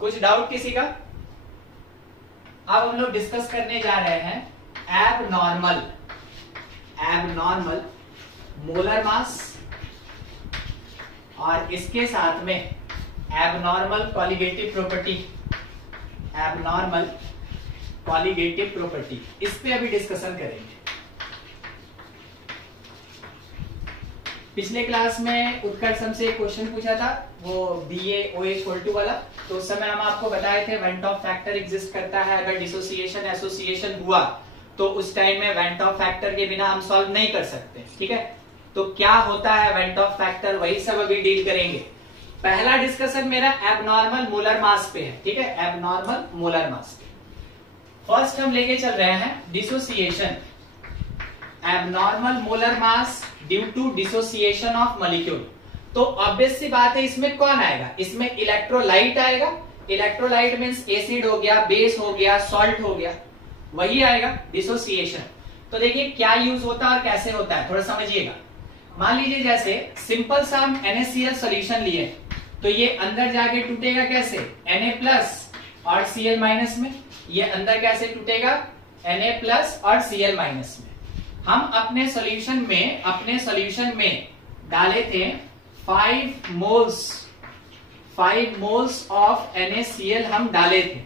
कुछ डाउट किसी का? अब हम लोग डिस्कस करने जा रहे हैं एबनॉर्मल मोलर मास और इसके साथ में एबनॉर्मल कॉलिगेटिव प्रॉपर्टी, इस पे अभी डिस्कशन करेंगे। पिछले क्लास में उत्कर्ष हमसे एक क्वेश्चन पूछा था, वो BaOH वाला, तो उस समय हम आपको बताए थे वेंट ऑफ फैक्टर एग्जिस्ट करता है। अगर डिसोसिएशन एसोसिएशन हुआ तो उस टाइम में वेंट ऑफ फैक्टर के बिना हम सॉल्व नहीं कर सकते। ठीक है, तो क्या होता है वेंट ऑफ फैक्टर, वही सब अभी डील करेंगे। पहला डिस्कशन मेरा एबनॉर्मल मोलर मास पे है। ठीक है, एबनॉर्मल मोलर मास पे फर्स्ट हम लेके चल रहे हैं dissociation, abnormal molar mass due to dissociation of molecule. तो ऑब्वियस सी बात है, इसमें कौन आएगा? इसमें इलेक्ट्रोलाइट आएगा। इलेक्ट्रोलाइट मींस एसिड हो गया, बेस हो गया, सॉल्ट हो गया, वही आएगा डिसोसिएशन। तो देखिए क्या यूज होता है और कैसे होता है, थोड़ा समझिएगा। मान लीजिए जैसे सिंपल सा हम NaCl सॉल्यूशन लिए, तो ये अंदर जाके टूटेगा कैसे? Na+ और Cl- में। ये अंदर कैसे टूटेगा? Na+ और Cl- में। हम अपने सॉल्यूशन में डाले थे 5 मोल्स ऑफ NaCl हम डाले थे।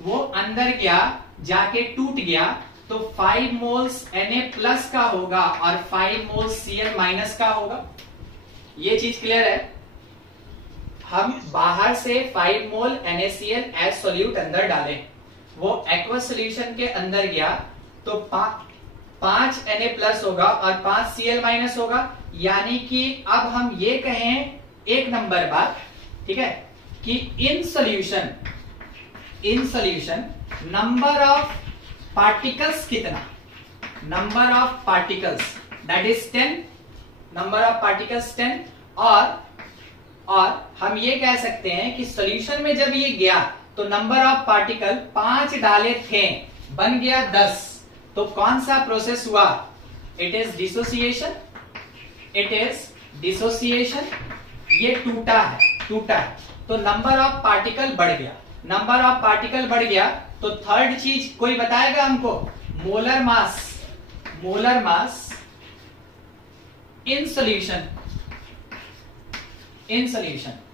वो अंदर गया, जाके टूट गया, तो 5 मोल्स Na+ का होगा और 5 मोल्स Cl- का होगा। ये चीज क्लियर है? हम बाहर से 5 मोल NaCl एज सोल्यूट अंदर डाले, वो एक्वस सॉल्यूशन के अंदर गया तो 5 Na+ होगा और 5 Cl- होगा। यानी कि अब हम ये कहें एक नंबर बात, ठीक है, कि in solution number of particles कितना? Number of particles that is 10, number of particles 10। और हम ये कह सकते हैं कि सॉल्यूशन में जब ये गया तो नंबर ऑफ पार्टिकल 5 डाले थे, बन गया 10। तो कौन सा प्रोसेस हुआ? It is dissociation. ये टूटा है, तो नंबर ऑफ पार्टिकल बढ़ गया। तो थर्ड चीज कोई बताएगा हमको? मोलर मास इन सॉल्यूशन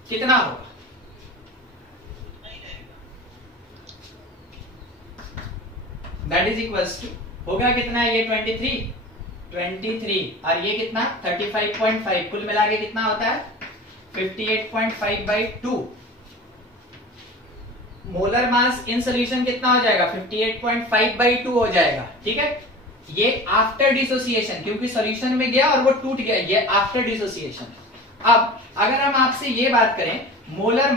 कितना होगा? दैट इज इक्वल्स टू, होगा कितना? ये 23 और ये कितना? 35.5, कुल मिला के कितना होता है? 58.5/2। मोलर मास इन सॉल्यूशन कितना हो जाएगा? 58.5/2 हो जाएगा। ठीक है, ये आफ्टर डिसोसिएशन, क्योंकि सॉल्यूशन में गया और वो टूट गया, ये आफ्टर डिसोसिएशन। अब अगर हम आपसे ये बात करें मोलर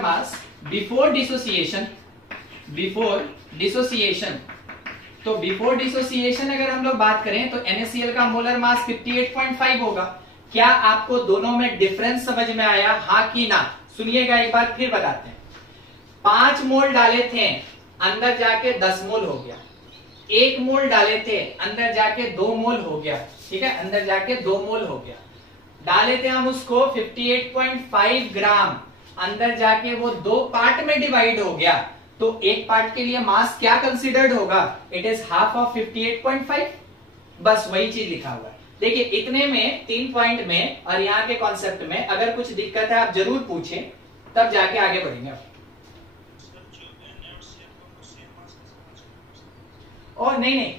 मास बिफोर डिसोसिएशन, तो बिफोर डिसोसिएशन अगर हम लोग बात करें तो NaCl का मोलर मास 58.5 होगा। क्या आपको दोनों में डिफरेंस समझ में आया, हाँ कि ना? सुनिएगा एक बार फिर बताते हैं। 5 मोल डाले थे, अंदर जाके 10 मोल हो गया। 1 मोल डाले थे, अंदर जाके 2 मोल हो गया। ठीक है, अंदर जाके 2 मोल हो गया। डाले थे हम उसको 58.5 ग्राम, अंदर जाके वो 2 पार्ट में डिवाइड हो गया। तो एक पार्ट के लिए मास क्या कंसीडर्ड होगा? It is half of 58.5। बस वही चीज लिखा हुआ है। देखिए इतने में 3 पॉइंट में और यहाँ के कॉन्सेप्ट में अगर कुछ दिक्कत है आप जरूर पूछें, तब जाके आगे बढ़ेंगे। और नहीं,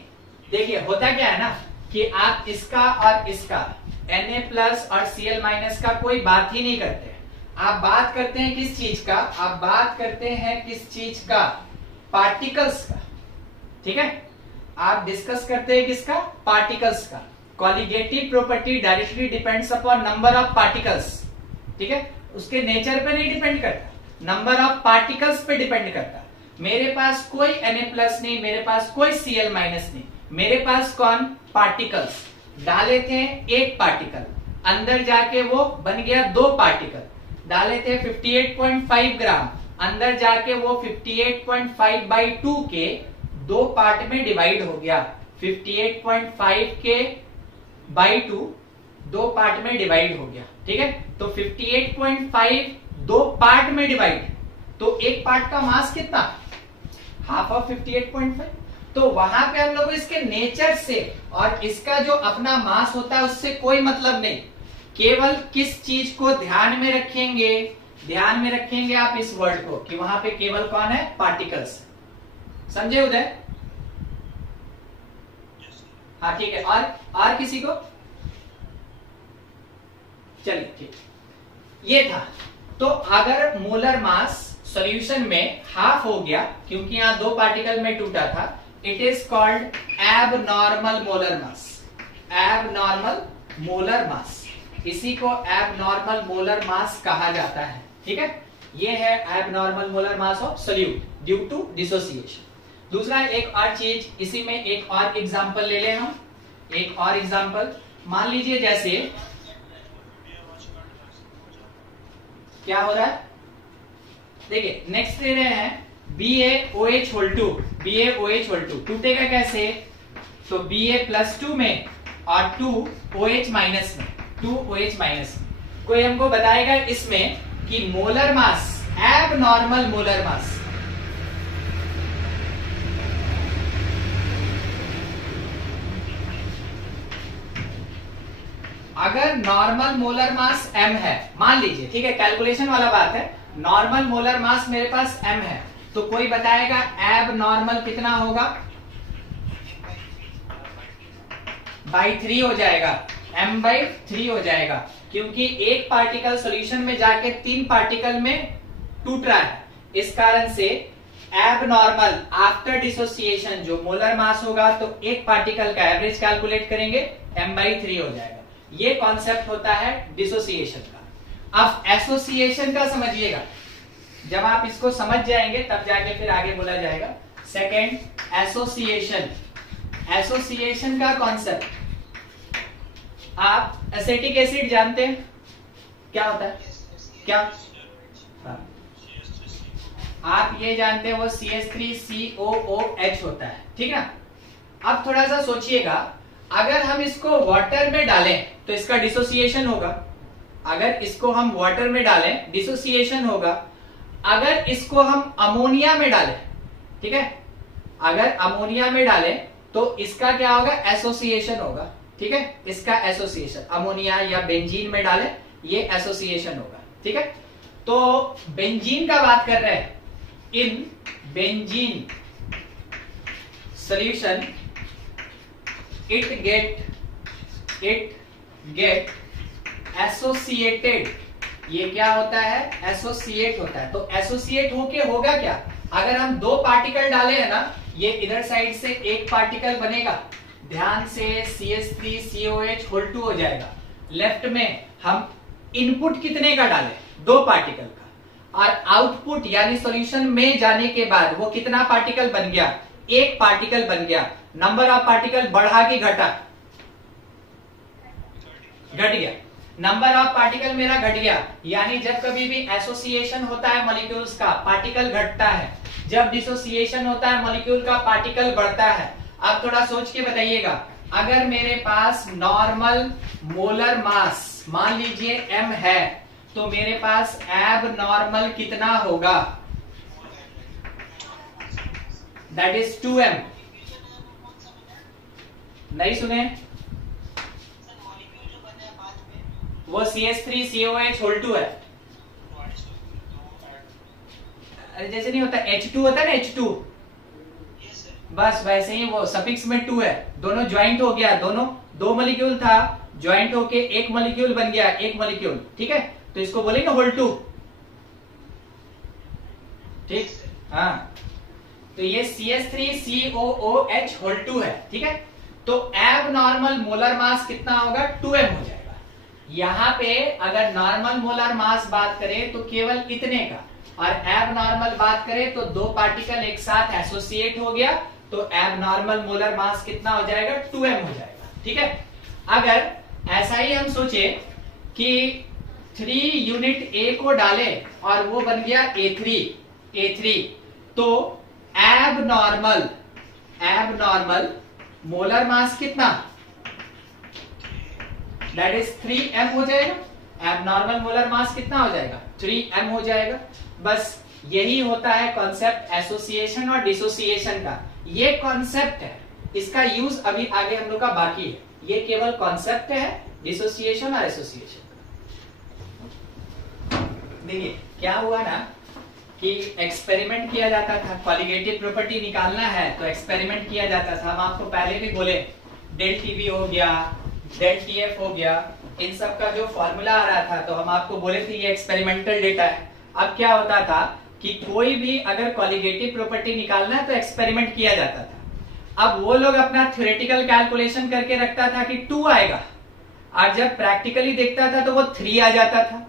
देखिए होता क्या है ना कि आप इसका और इसका Na+ और Cl- का कोई बात ही नहीं करते। आप बात करते हैं किस चीज का? आप बात करते हैं किस चीज का? पार्टिकल्स का। ठीक है, आप डिस्कस करते हैं किसका? पार्टिकल्स का। Colligative property directly depends upon number of particles. ठीक है, उसके नेचर पे नहीं डिपेंड करता, नंबर ऑफ पार्टिकल्स पे डिपेंड करता। मेरे पास कोई Na+ नहीं, मेरे पास कोई Cl- नहीं, मेरे पास कौन? पार्टिकल्स। डाले थे 1 पार्टिकल, अंदर जाके वो बन गया 2 पार्टिकल, डाले थे 58.5 ग्राम, अंदर जाके वो 58.5/2 के 2 पार्ट में डिवाइड हो गया। 58.5 के बाई 2 2 पार्ट में डिवाइड हो गया, ठीक है। तो 58.5 2 पार्ट में डिवाइड, तो एक पार्ट का मास कितना, हाफ ऑफ 58.5। तो वहां पे हम लोग इसके नेचर से और इसका जो अपना मास होता है उससे कोई मतलब नहीं, केवल किस चीज को ध्यान में रखेंगे, ध्यान में रखेंगे आप इस वर्ड को कि वहां पे केवल कौन है, पार्टिकल्स। समझे उदय? हाँ ठीक है। और किसी को? चलिए ठीक, ये था। तो अगर मोलर मास सॉल्यूशन में हाफ हो गया, क्योंकि यहां 2 पार्टिकल में टूटा था, it is called abnormal molar mass. Abnormal molar मास, इसी को एबनॉर्मल मोलर मास कहा जाता है, ठीक है। ये है abnormal molar mass of solute due to dissociation. दूसरा एक और चीज, इसी में एक और एग्जांपल ले लें हम, एक और एग्जांपल। मान लीजिए जैसे क्या हो रहा है, देखिए नेक्स्ट ले रहे हैं BaOH होल 2, BaOH होल 2 टूटेगा कैसे, तो Ba+2 में और 2OH माइनस में, 2OH माइनस में। कोई हमको बताएगा इसमें कि मोलर मास, एबनॉर्मल मोलर मास, अगर नॉर्मल मोलर मास m है, मान लीजिए, ठीक है, कैलकुलेशन वाला बात है, नॉर्मल मोलर मास मेरे पास m है, तो कोई बताएगा एब नॉर्मल कितना होगा, बाई 3 हो जाएगा, m/3 हो जाएगा, क्योंकि एक पार्टिकल सॉल्यूशन में जाके 3 पार्टिकल में टूट रहा है। इस कारण से एब नॉर्मल आफ्टर डिसोसिएशन जो मोलर मास होगा, तो एक पार्टिकल का एवरेज कैलकुलेट करेंगे, m/3 हो जाएगा। ये कॉन्सेप्ट होता है डिसोसिएशन का। अब एसोसिएशन का समझिएगा, जब आप इसको समझ जाएंगे तब जाके फिर आगे बोला जाएगा। Second, association. एसोसिएशन का कॉन्सेप्ट, आप एसिटिक एसिड जानते हैं क्या होता है, क्या? हाँ। आप ये जानते हैं वो CH3COOH होता है, ठीक है। अब थोड़ा सा सोचिएगा, अगर हम इसको वाटर में डालें तो इसका डिसोसिएशन होगा, अगर इसको हम वाटर में डालें डिसोसिएशन होगा, अगर इसको हम अमोनिया में डालें, ठीक है, अगर अमोनिया में डालें तो इसका क्या होगा, एसोसिएशन होगा, ठीक है, इसका एसोसिएशन। अमोनिया या बेंजीन में डालें, ये एसोसिएशन होगा, ठीक है। तो बेंजीन का बात कर रहे हैं, in benzene solution it get associated, ये क्या होता है, एसोसिएट होता है। तो एसोसिएट होके होगा क्या, अगर हम 2 पार्टिकल डाले हैं ना, ये इधर साइड से एक पार्टिकल बनेगा, ध्यान से CH3COH होल 2 हो जाएगा। लेफ्ट में हम इनपुट कितने का डालें, 2 पार्टिकल का, और आउटपुट यानी सॉल्यूशन में जाने के बाद वो कितना पार्टिकल बन गया, एक पार्टिकल बन गया। नंबर ऑफ पार्टिकल बढ़ा कि घटा, घट गया, नंबर ऑफ पार्टिकल मेरा घट गया। यानी जब कभी भी एसोसिएशन होता है मॉलिक्यूल्स का, पार्टिकल घटता है, जब डिसोसिएशन होता है मॉलिक्यूल का, पार्टिकल बढ़ता है। अब थोड़ा सोच के बताइएगा, अगर मेरे पास नॉर्मल मोलर मास मान लीजिए m है, तो मेरे पास एब नॉर्मल कितना होगा, दैट इज 2m। नहीं सुने? वो CH3COH होल 2 है। अरे जैसे नहीं होता H2 होता है ना, H2, बस वैसे ही वो सफिक्स में 2 है, दोनों ज्वाइंट हो गया, दोनों 2 मॉलिक्यूल था, ज्वाइंट होके एक मॉलिक्यूल बन गया, एक मॉलिक्यूल, ठीक है, तो इसको बोलेंगे होल 2, ठीक, हाँ। तो ये CH3COOH होल 2 है, ठीक है। तो एब नॉर्मल मोलर मास कितना होगा, 2m हो जाएगा। यहां पे अगर नॉर्मल मोलर मास बात करें तो केवल इतने का, और एब नॉर्मल बात करें तो 2 पार्टिकल एक साथ एसोसिएट हो गया, तो एब नॉर्मल मोलर मास कितना हो जाएगा, 2m हो जाएगा, ठीक है। अगर ऐसा ही हम सोचे कि 3 यूनिट ए को डाले और वो बन गया A3 तो एबनॉर्मल मोलर मास कितना, दैट इज 3m हो जाएगा। एबनॉर्मल मोलर मास कितना हो जाएगा, 3m हो जाएगा। बस यही होता है कॉन्सेप्ट एसोसिएशन और डिसोसिएशन का। ये कॉन्सेप्ट है, इसका यूज अभी आगे हम लोग का बाकी है। ये केवल कॉन्सेप्ट है डिसोसिएशन और एसोसिएशन। देखिए क्या हुआ ना कि एक्सपेरिमेंट किया जाता था, कॉलिगेटिव प्रॉपर्टी निकालना है तो एक्सपेरिमेंट किया जाता था। हम आपको पहले भी बोले डेल टीवी हो गया, डेल टीएफ हो गया, इन सब का जो फॉर्मूला आ रहा था तो हम आपको बोले थे ये एक्सपेरिमेंटल डेटा है। अब क्या होता था कि कोई भी अगर कॉलिगेटिव प्रॉपर्टी निकालना है तो एक्सपेरिमेंट किया जाता था। अब वो लोग अपना थ्योरेटिकल कैलकुलेशन करके रखता था कि 2 आएगा, और जब प्रैक्टिकली देखता था तो वो 3 आ जाता था।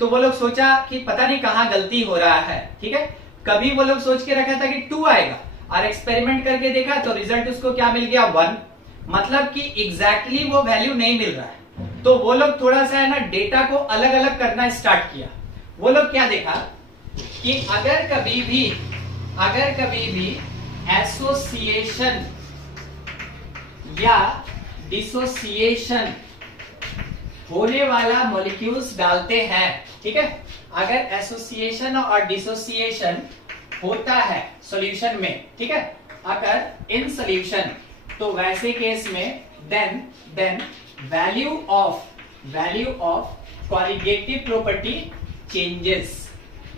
तो वो लोग सोचा कि पता नहीं कहां गलती हो रहा है, ठीक है। कभी वो लोग सोच के रखा था कि 2 आएगा और एक्सपेरिमेंट करके देखा तो रिजल्ट उसको क्या मिल गया, 1। मतलब कि एग्जैक्टली वो वैल्यू नहीं मिल रहा है। तो वो लोग थोड़ा सा है ना डेटा को अलग अलग करना स्टार्ट किया। वो लोग क्या देखा कि अगर कभी भी एसोसिएशन या डिसोसिएशन होने वाला मॉलिक्यूल्स डालते हैं, ठीक है, अगर एसोसिएशन और डिसोसिएशन होता है सॉल्यूशन में, ठीक है, अगर इन सॉल्यूशन, तो वैसे केस में then value of colligative property changes.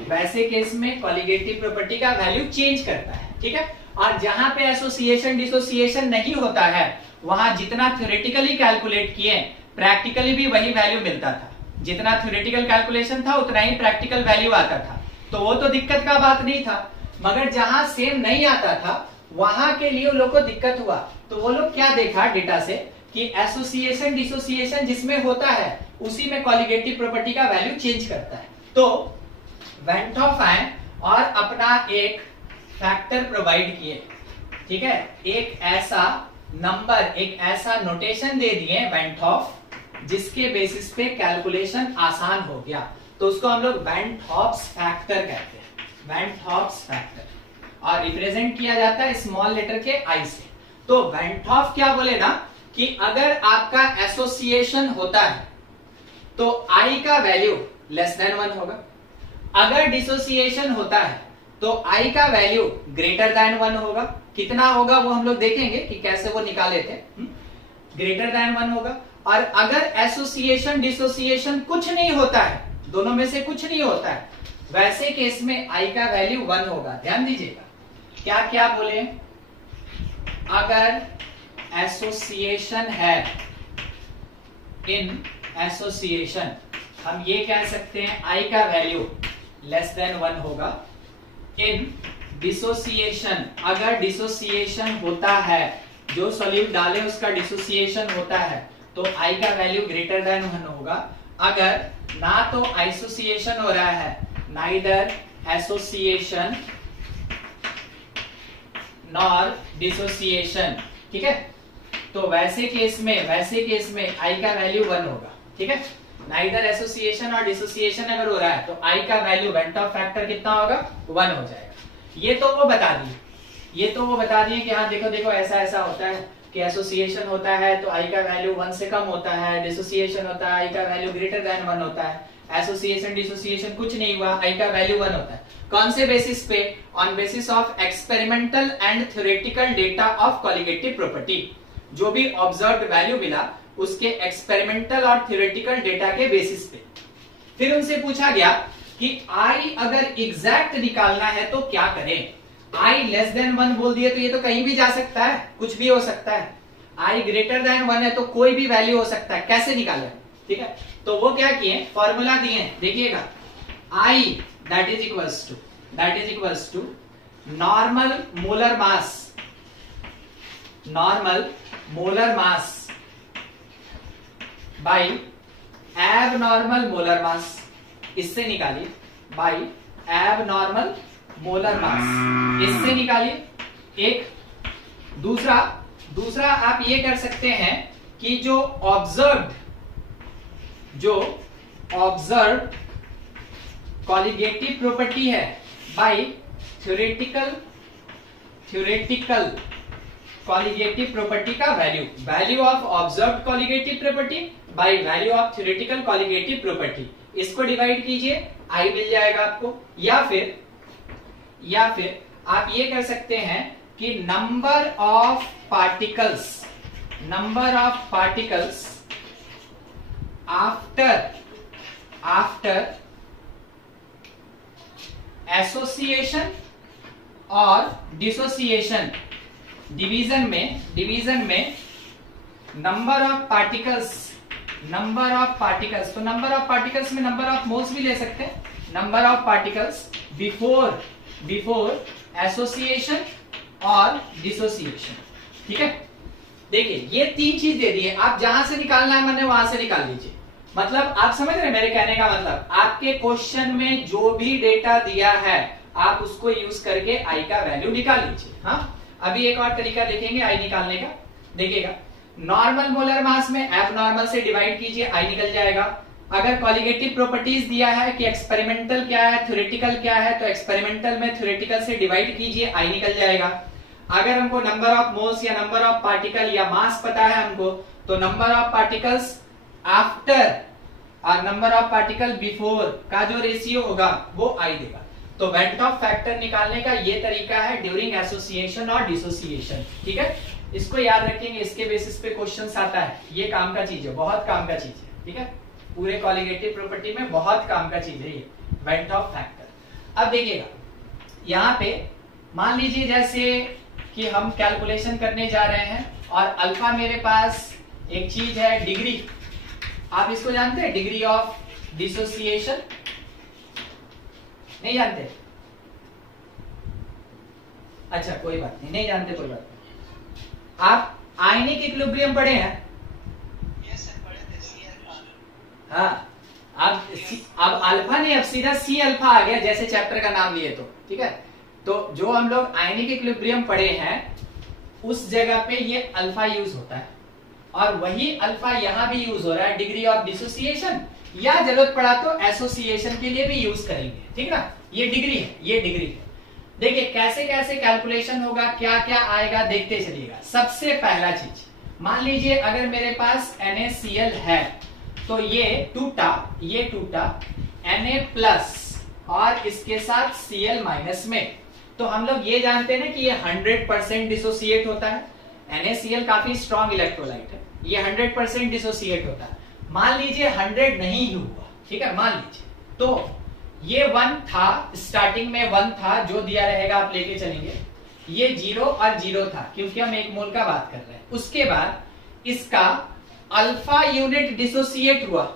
वैसे केस में कॉलिगेटिव प्रॉपर्टी का वैल्यू चेंज करता है, ठीक है। और जहां पे एसोसिएशन डिसोसिएशन नहीं होता है वहां जितना थ्योरेटिकली कैलकुलेट किए प्रैक्टिकली भी वही वैल्यू मिलता था। जितना थ्योरेटिकल कैलकुलेशन था उतना ही प्रैक्टिकल वैल्यू आता था, तो वो तो दिक्कत का बात नहीं था। मगर जहां सेम नहीं आता था वहां के लिए लोग को दिक्कत हुआ। तो वो लोग क्या देखा डेटा से कि एसोसिएशन डिसोसिएशन जिसमें होता है उसी में कॉलिगेटिव प्रॉपर्टी का वैल्यू चेंज करता है। तो वेंट ऑफ आए और अपना एक फैक्टर प्रोवाइड किए, ठीक है, एक ऐसा नंबर, एक ऐसा नोटेशन दे दिए वेंट ऑफ, जिसके बेसिस पे कैलकुलेशन आसान हो गया। तो उसको हम लोग वेंट हॉप्स फैक्टर कहते हैं, वेंट हॉप्स फैक्टर, और रिप्रेजेंट किया जाता है स्मॉल लेटर के आई से। तो वेंट हॉफ क्या बोले ना कि अगर आपका एसोसिएशन होता है तो आई का वैल्यू लेस देन 1 होगा। अगर डिसोसिएशन होता है तो आई का वैल्यू ग्रेटर देन 1 होगा। कितना होगा वो हम लोग देखेंगे कि कैसे वो निकाले थे। ग्रेटर देन 1 होगा। और अगर एसोसिएशन डिसोसिएशन कुछ नहीं होता है, दोनों में से कुछ नहीं होता है, वैसे केस में आई का वैल्यू 1 होगा। ध्यान दीजिएगा क्या क्या बोले, अगर एसोसिएशन है, इन एसोसिएशन हम ये कह सकते हैं आई का वैल्यू लेस देन 1 होगा। इन डिसोसिएशन, अगर डिसोसिएशन होता है, जो सॉल्यूट डाले उसका डिसोसिएशन होता है तो आई का वैल्यू ग्रेटर देन 1 होगा। अगर ना तो आइसोसिएशन हो रहा है, नाइदर एसोसिएशन नॉर डिसोसिएशन, ठीक है, तो वैसे केस में आई का वैल्यू 1 होगा, ठीक है। नाइदर एसोसिएशन और डिसोसिएशन अगर हो रहा है तो आई का वैल्यू वेंट ऑफ फैक्टर कितना होगा, 1 हो जाएगा। ये तो वो बता दिए कि हाँ देखो ऐसा होता है कि एसोसिएशन होता है तो आई का वैल्यू 1 से कम होता है, डिसोसिएशन होता है आई का वैल्यू ग्रेटर देन 1 होता है, एसोसिएशन डिसोसिएशन कुछ नहीं हुआ आई का वैल्यू 1 होता है। कौन से बेसिस पे? On basis of experimental and theoretical data of colligative property. जो भी ऑब्जर्व्ड वैल्यू मिला उसके एक्सपेरिमेंटल और थ्योरेटिकल डेटा के बेसिस पे। फिर उनसे पूछा गया कि आई अगर एग्जैक्ट निकालना है तो क्या करें। आई लेस देन 1 बोल दिए तो ये तो कहीं भी जा सकता है, कुछ भी हो सकता है। आई ग्रेटर देन 1 है तो कोई भी वैल्यू हो सकता है, कैसे निकालें, ठीक है। तो वो क्या किए, फॉर्मूला दिए, देखिएगा, I that is equals to normal molar mass by abnormal molar mass. इससे निकालिए बाई एबनॉर्मल मोलर मास, इससे निकालिए एक। दूसरा आप ये कर सकते हैं कि जो ऑब्जर्व कॉलिगेटिव प्रॉपर्टी है बाय थ्योरेटिकल कॉलिगेटिव प्रॉपर्टी का value of observed colligative property by value of theoretical colligative property, इसको डिवाइड कीजिए, आई मिल जाएगा आपको। या फिर आप ये कर सकते हैं कि number of particles after association और डिसोसिएशन, डिवीजन में नंबर ऑफ पार्टिकल्स, तो नंबर ऑफ पार्टिकल्स में नंबर ऑफ मोल्स भी ले सकते हैं, number of particles before association और डिसोसिएशन। ठीक है, देखिए ये 3 चीज दे दी है, आप जहां से निकालना है मैंने वहां से निकाल लीजिए। मतलब आप समझ रहे हैं मेरे कहने का मतलब, आपके क्वेश्चन में जो भी डेटा दिया है आप उसको यूज करके आई का वैल्यू निकाल लीजिए। हाँ, अभी एक और तरीका देखेंगे आई निकालने का, देखिएगा। नॉर्मल मोलर मास में एब नॉर्मल से डिवाइड कीजिए, आई निकल जाएगा। अगर कॉलिगेटिव प्रॉपर्टीज दिया है कि एक्सपेरिमेंटल क्या है थ्योरेटिकल क्या है, तो एक्सपेरिमेंटल में थ्योरेटिकल से डिवाइड कीजिए, आई निकल जाएगा। अगर हमको नंबर ऑफ मोल्स या नंबर ऑफ पार्टिकल या मास पता है हमको, तो नंबर ऑफ पार्टिकल्स आफ्टर और नंबर ऑफ पार्टिकल बिफोर का जो रेशियो होगा वो आई देगा। तो वेंट ऑफ फैक्टर निकालने का ये तरीका है ड्यूरिंग एसोसिएशन और डिसोसिएशन। ठीक है, इसको याद रखेंगे, इसके बेसिस पे क्वेश्चंस आता है, ये काम का चीज है, बहुत काम का चीज है। ठीक है, पूरे कॉलिगेटिव प्रॉपर्टी में बहुत काम का चीज है ये वेंट ऑफ फैक्टर। अब देखिएगा यहाँ पे मान लीजिए जैसे कि हम कैलकुलेशन करने जा रहे हैं और अल्फा मेरे पास एक चीज है डिग्री, आप इसको जानते हैं डिग्री ऑफ डिसोसिएशन? नहीं जानते? अच्छा कोई बात नहीं जानते, कोई बात नहीं। आप आयनिक इक्विलिब्रियम पढ़े हैं? हाँ, अब अल्फा नहीं, अब सीधा सी अल्फा आ गया जैसे चैप्टर का नाम लिए तो। ठीक है, तो जो हम लोग आयनिक इक्विलिब्रियम पढ़े हैं उस जगह पे ये अल्फा यूज होता है और वही अल्फा यहां भी यूज हो रहा है डिग्री ऑफ डिसोसिएशन, या जरूरत पड़ा तो एसोसिएशन के लिए भी यूज करेंगे। ठीक ना, ये डिग्री है, ये डिग्री है। देखिए कैसे कैसे कैलकुलेशन होगा, क्या क्या आएगा देखते चलिएगा। सबसे पहला चीज मान लीजिए अगर मेरे पास NaCl है तो ये टूटा Na प्लस और इसके साथ Cl माइनस में, तो हम लोग ये जानते हैं ना कि ये 100% डिसोसिएट होता है। NaCl काफी स्ट्रॉन्ग इलेक्ट्रोलाइट है, ये 100% डिसोसिएट होता है। मान लीजिए 100 नहीं हुआ, ठीक है, मान लीजिए तो ये 1 था, स्टार्टिंग में 1 था, जो दिया रहेगा आप लेके चलेंगे। ये 0 और 0 था क्योंकि हम एक मोल का बात कर रहे हैं। उसके बाद इसका अल्फा यूनिट डिसोसिएट हुआ,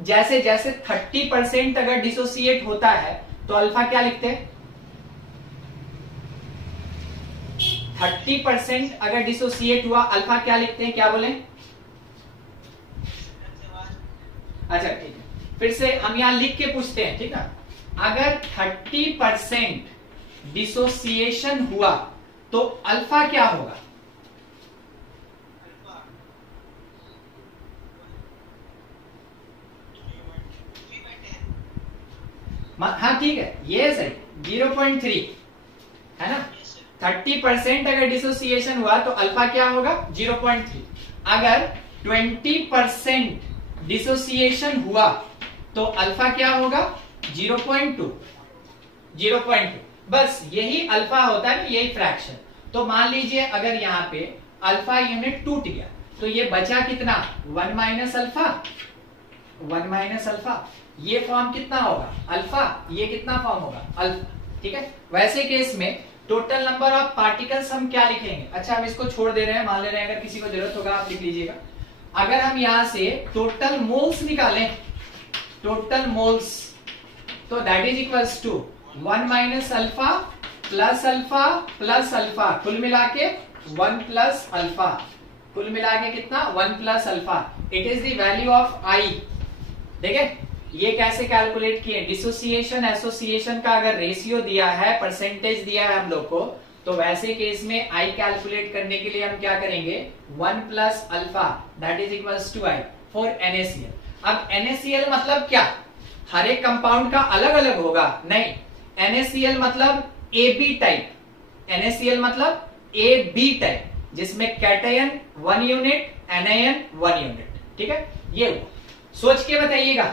जैसे जैसे 30% अगर डिसोसिएट होता है तो अल्फा क्या लिखते हैं? 30% अगर डिसोसिएट हुआ अल्फा क्या लिखते हैं, क्या बोले? अच्छा ठीक है, फिर से हम यहां लिख के पूछते हैं। ठीक है, अगर 30% डिसोसिएशन हुआ तो अल्फा क्या होगा? हाँ ठीक है, ये सही 0.3 है ना। 30% अगर डिसोसिएशन हुआ तो अल्फा क्या होगा? 0.3। अगर 20% डिसोसिएशन हुआ तो अल्फा क्या होगा? 0.2। बस यही अल्फा होता है, यही फ्रैक्शन। तो मान लीजिए अगर यहाँ पे अल्फा यूनिट टूट गया तो ये बचा कितना? 1 माइनस अल्फा। ये फॉर्म कितना होगा? अल्फा। ये कितना फॉर्म होगा? अल्फा। ठीक है, वैसे केस में टोटल नंबर ऑफ पार्टिकल्स हम क्या लिखेंगे? अच्छा हम इसको छोड़ दे रहे हैं, मान ले रहे हैं, अगर किसी को जरूरत होगा आप लिख लीजिएगा। अगर हम यहां से टोटल मोल्स निकालें, टोटल मोल्स, तो that is equals to 1 minus alpha plus alpha plus alpha, कुल मिला के 1 प्लस अल्फा, कुल मिला के कितना? 1 plus alpha. It is the value of I. देखे ये कैसे कैलकुलेट किए? डिसोसिएशन एसोसिएशन का अगर रेशियो दिया है, परसेंटेज दिया है हम लोग को, तो वैसे केस में आई कैलकुलेट करने के लिए हम क्या करेंगे? 1 plus alpha that is equals to i. For NaCl। अब NaCl मतलब क्या, हर एक कंपाउंड का अलग अलग होगा? नहीं, NaCl मतलब AB टाइप, NaCl मतलब AB टाइप, जिसमें कैटायन 1 यूनिट, एनायन 1 यूनिट। ठीक है, ये हुआ। सोच के बताइएगा,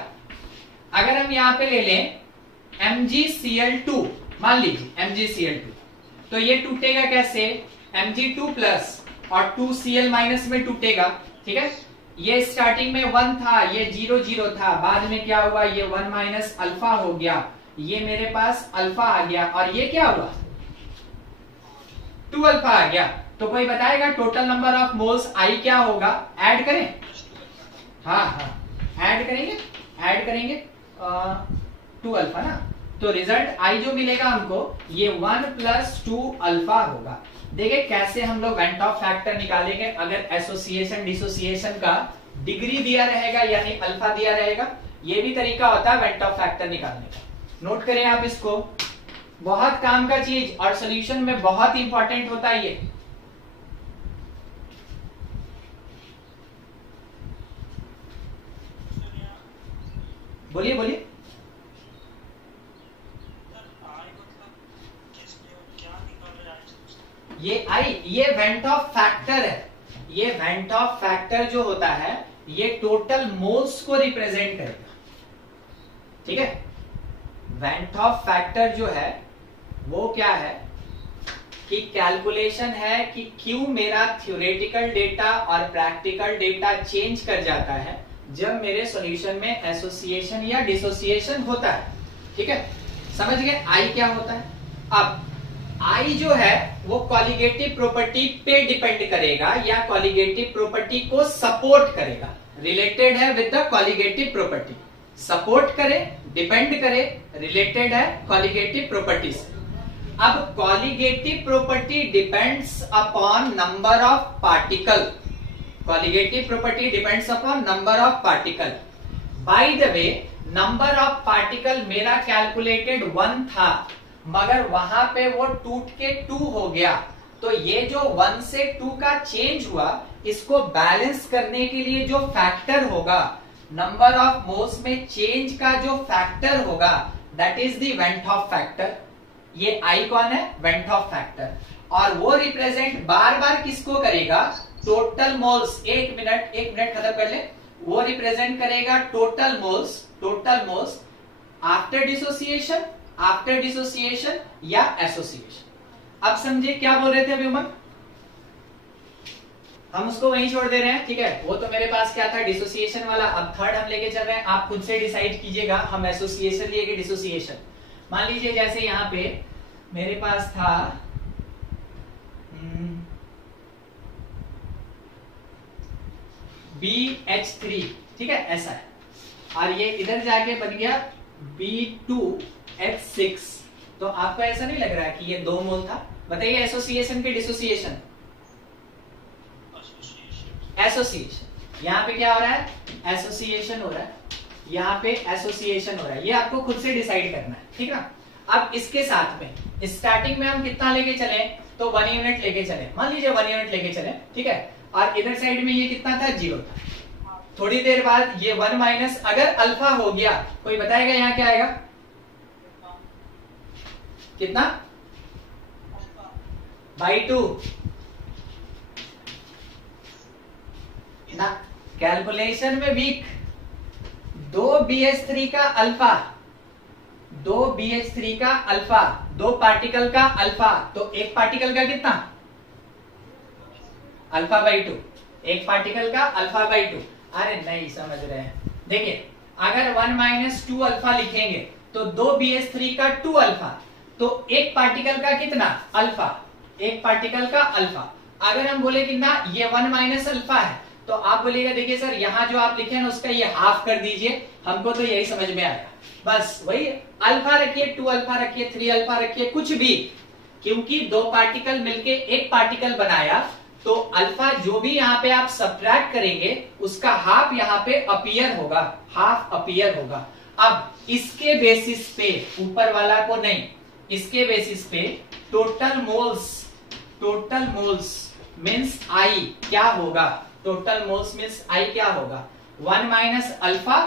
अगर हम यहां पे ले लें MgCl2, मान लीजिए MgCl2, तो ये टूटेगा कैसे? Mg2 प्लस और 2Cl माइनस में टूटेगा। ठीक है, ये स्टार्टिंग में 1 था, ये 0 0 था, बाद में क्या हुआ, ये 1 माइनस अल्फा हो गया, ये मेरे पास अल्फा आ गया, और ये क्या हुआ, 2 अल्फा आ गया। तो कोई बताएगा टोटल नंबर ऑफ मोल्स आई क्या होगा? ऐड करें? हाँ हाँ, ऐड करेंगे 2 अल्फा ना, तो रिजल्ट आई जो मिलेगा हमको, ये 1 प्लस 2 अल्फा होगा। देखिए कैसे हम लोग वेंट ऑफ फैक्टर निकालेंगे अगर एसोसिएशन डिसोसिएशन का डिग्री दिया रहेगा यानी अल्फा दिया रहेगा। ये भी तरीका होता है वेंट ऑफ फैक्टर निकालने का, नोट करें आप इसको, बहुत काम का चीज और सॉल्यूशन में बहुत इंपॉर्टेंट होता है ये। बोलिए बोलिए। ये आई, ये वेंट ऑफ फैक्टर है। ये वेंट ऑफ फैक्टर जो होता है ये टोटल मोल्स को रिप्रेजेंट करेगा। ठीक है, वेंट ऑफ फैक्टर जो है वो क्या है कि कैलकुलेशन है कि क्यों मेरा थ्योरेटिकल डेटा और प्रैक्टिकल डेटा चेंज कर जाता है जब मेरे सॉल्यूशन में एसोसिएशन या डिसोसिएशन होता है। ठीक है, समझ गए आई क्या होता है। अब आई जो है वो कॉलिगेटिव प्रॉपर्टी पे डिपेंड करेगा या कॉलिगेटिव प्रॉपर्टी को सपोर्ट करेगा, रिलेटेड है with the colligative property. Support करे, डिपेंड करे, रिलेटेड है कॉलिगेटिव प्रॉपर्टी से। अब colligative property depends upon number of particle, colligative property depends upon number of particle. By the way, number of particle मेरा calculated 1 था, मगर वहां पे वो टूट के 2 हो गया, तो ये जो 1 से 2 का चेंज हुआ, इसको बैलेंस करने के लिए जो फैक्टर होगा, नंबर ऑफ मोल्स में चेंज का जो फैक्टर होगा, that is the went Hoff factor. ये आई कौन है? Went Hoff factor. और वो रिप्रेजेंट बार बार किसको करेगा? Total moles. एक मिनट खत्म कर ले। वो रिप्रेजेंट करेगा total moles after dissociation, after dissociation या एसोसिएशन। अब समझे क्या बोल रहे थे अभी उमंग? हम उसको वहीं छोड़ दे रहे हैं। ठीक है, वो तो मेरे पास क्या था, डिसोसिएशन वाला। अब थर्ड हम लेके चल रहे हैं, आप खुद से डिसाइड कीजिएगा हम एसोसिएशन लिए कि डिसोसिएशन। मान लीजिए जैसे यहां पे मेरे पास था BH3, ठीक है, ऐसा है, और ये इधर जाके बन गया B2H6। तो आपको ऐसा नहीं लग रहा है कि ये 2 मोल था? बताइए एसोसिएशन के डिसोसिएशन? एसोसिएशन। यहाँ पे क्या हो रहा है? एसोसिएशन हो रहा है, यहाँ पे एसोसिएशन हो रहा है। ये आपको खुद से डिसाइड करना है, ठीक है। अब इसके साथ में स्टार्टिंग में हम कितना लेके चले? तो 1 यूनिट लेके चले, मान लीजिए 1 यूनिट लेके चले, ठीक है। और इधर साइड में ये कितना था? 0 था। थोड़ी देर बाद ये 1 माइनस अगर अल्फा हो गया, कोई बताएगा यहाँ क्या आएगा? कितना? बाई 2 ना, कैलकुलेशन में वीक। 2BH3 का अल्फा, 2BH3 का अल्फा, 2 पार्टिकल का अल्फा, तो एक पार्टिकल का कितना? अल्फा बाई 2, एक पार्टिकल का अल्फा बाई 2। अरे नहीं समझ रहे हैं, देखिए अगर 1 माइनस 2 अल्फा लिखेंगे तो 2BH3 का 2 अल्फा, तो एक पार्टिकल का कितना? अल्फा, एक पार्टिकल का अल्फा। अगर हम बोले कि ना ये 1 माइनस अल्फा है, तो आप बोलिएगा देखिए सर यहाँ जो आप लिखे ना उसका ये हाफ कर दीजिए, हमको तो यही समझ में आएगा। बस वही अल्फा रखिए, 2 अल्फा रखिए, 3 अल्फा रखिए, कुछ भी, क्योंकि 2 पार्टिकल मिलके एक पार्टिकल बनाया, तो अल्फा जो भी यहाँ पे आप सब्ट्रैक्ट करेंगे उसका हाफ यहाँ पे अपीयर होगा, हाफ अपीयर होगा। अब इसके बेसिस पे, ऊपर वाला को नहीं, इसके बेसिस पे टोटल मोल्स मीन्स आई क्या होगा? टोटल मोल्स मीन्स आई क्या होगा? 1 minus alpha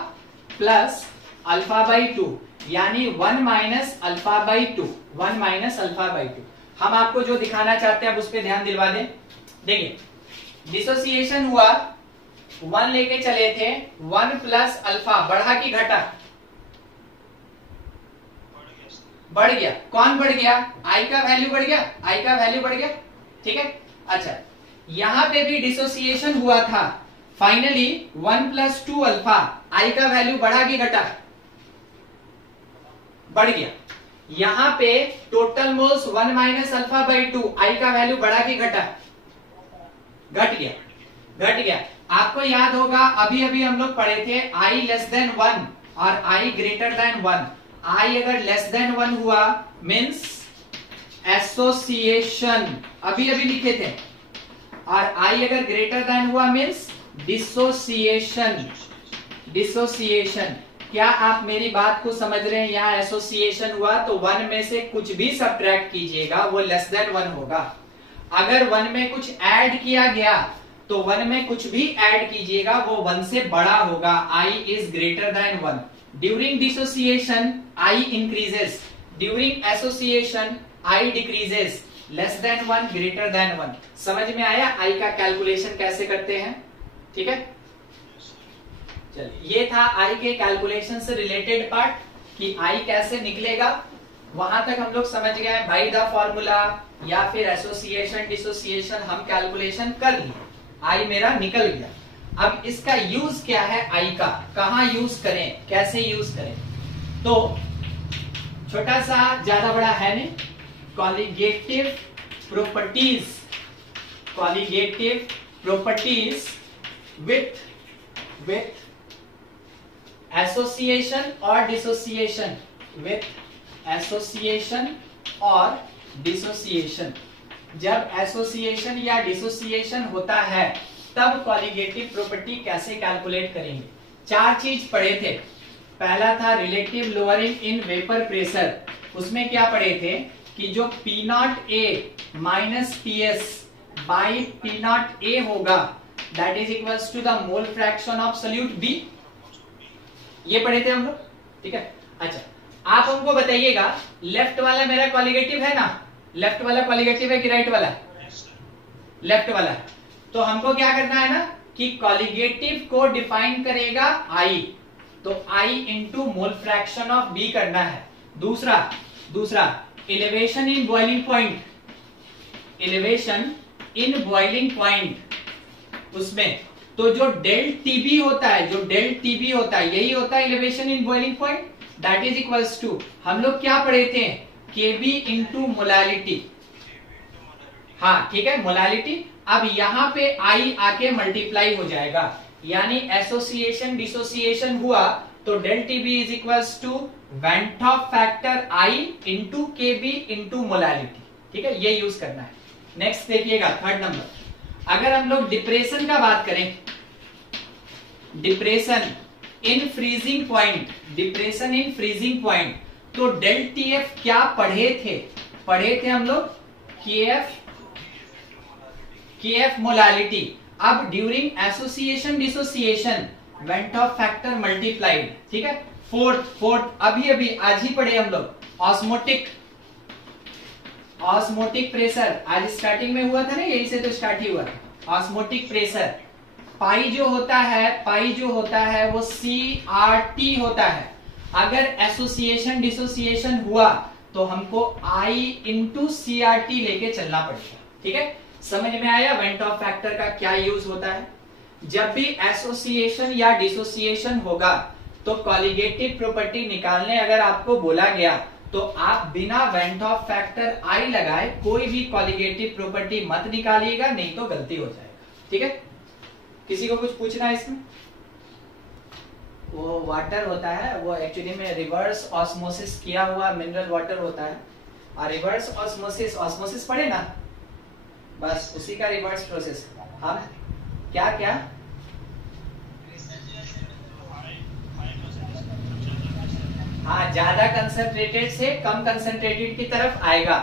plus alpha by 2, यानी 1 minus alpha by 2, 1 minus alpha by 2। हम आपको जो दिखाना चाहते हैं अब उस पर ध्यान दिलवा दें। देखिए डिसोसिएशन हुआ, 1 लेके चले थे, 1 प्लस अल्फा बढ़ा कि घटा? बढ़ गया। कौन बढ़ गया? आई का वैल्यू बढ़ गया, आई का वैल्यू बढ़ गया। ठीक है, अच्छा यहां पे भी डिसोसिएशन हुआ था, फाइनली 1 प्लस 2 अल्फा, आई का वैल्यू बढ़ा कि घटा? बढ़ गया। यहां पे total moles 1 minus alpha by 2, आई का वैल्यू बढ़ा कि घटा? घट गया, घट गया। आपको याद होगा अभी अभी हम लोग पढ़े थे आई लेस देन 1 और आई ग्रेटर देन 1। आई अगर लेस देन 1 हुआ मीन्स एसोसिएशन, अभी अभी लिखे थे, और आई अगर ग्रेटर देन हुआ मीन्स डिसोसिएशन। डिसोसिएशन, क्या आप मेरी बात को समझ रहे हैं? यहाँ एसोसिएशन हुआ तो 1 में से कुछ भी सब्ट्रैक्ट कीजिएगा वो लेस देन 1 होगा। अगर 1 में कुछ ऐड किया गया तो 1 में कुछ भी ऐड कीजिएगा वो 1 से बड़ा होगा। I is greater than 1। During dissociation I increases, during association I decreases. Less than 1, greater than 1। समझ में आया I का कैलकुलेशन कैसे करते हैं? ठीक है, चलिए ये था I के कैलकुलेशन से रिलेटेड पार्ट कि I कैसे निकलेगा, वहां तक हम लोग समझ गए बाय द फॉर्मूला या फिर एसोसिएशन डिसोसिएशन हम कैलकुलेशन कर लिए, I मेरा निकल गया। अब इसका यूज क्या है I का, कहां यूज करें, कैसे यूज करें? तो छोटा सा, ज्यादा बड़ा है नहीं, colligative properties, colligative properties with association और डिसोसिएशन, विथ एसोसिएशन और डिसोसिएशन। जब एसोसिएशन या डिसोसिएशन होता है तब कॉलिगेटिव प्रॉपर्टी कैसे कैलकुलेट करेंगे? 4 चीज पढ़े थे। पहला था relative lowering in vapour pressure, उसमें क्या पढ़े थे कि जो P0A minus PS by P0A होगा that is equals to the mole fraction of solute B, ये पढ़े थे हम लोग। ठीक है, अच्छा आप हमको बताइएगा लेफ्ट वाला मेरा कॉलिगेटिव है ना, लेफ्ट वाला कॉलिगेटिव है कि राइट वाला? लेफ्ट वाला है। तो हमको क्या करना है ना कि कॉलिगेटिव को डिफाइन करेगा I, तो I into mole fraction of B करना है। दूसरा elevation in boiling point, elevation in boiling point, उसमें तो जो डेल टीबी होता है, जो डेल टीबी होता है यही होता है elevation in boiling point, that is equals to, हम लोग क्या पढ़े थे, केबी इंटू मोलालिटी। हाँ ठीक है, मोलालिटी। अब यहां पे आई आके मल्टीप्लाई हो जाएगा, यानी एसोसिएशन डिसोसिएशन हुआ तो डेल T B is equals to van't Hoff factor i into K B into molality. ठीक है, ये यूज करना है। नेक्स्ट देखिएगा, थर्ड नंबर, अगर हम लोग डिप्रेशन का बात करें, depression in freezing point, depression in freezing point, तो डेल टीएफ क्या पढ़े थे हम लोग, केएफ मोलालिटी। अब during association dissociation went Hoff factor multiplied. ठीक है, फोर्थ अभी आज ही पढ़े हम लोग, ऑस्मोटिक प्रेशर, आज स्टार्टिंग में हुआ था ना, यही से तो स्टार्ट ही हुआ था। ऑस्मोटिक प्रेशर, पाई जो होता है वो CRT होता है। अगर एसोसिएशन डिसोसिएशन हुआ तो हमको I इंटू CRT लेके चलना पड़ेगा। ठीक है, समझ में आया वेंट ऑफ फैक्टर का क्या यूज होता है? जब भी एसोसिएशन या डिसोसिएशन होगा तो कॉलिगेटिव प्रॉपर्टी निकालने अगर आपको बोला गया तो आप बिना वेंट ऑफ फैक्टर I लगाए कोई भी कॉलिगेटिव प्रॉपर्टी मत निकालिएगा, नहीं तो गलती हो जाएगा। ठीक है, किसी को कुछ पूछना है इसमें? वो वाटर होता है, वो एक्चुअली में रिवर्स ऑस्मोसिस किया हुआ मिनरल वाटर होता है, और रिवर्स ऑस्मोसिस पढ़े ना, बस उसी का रिवर्स प्रोसेस। हम क्या हाँ, ज्यादा कंसंट्रेटेड से कम कंसंट्रेटेड की तरफ आएगा।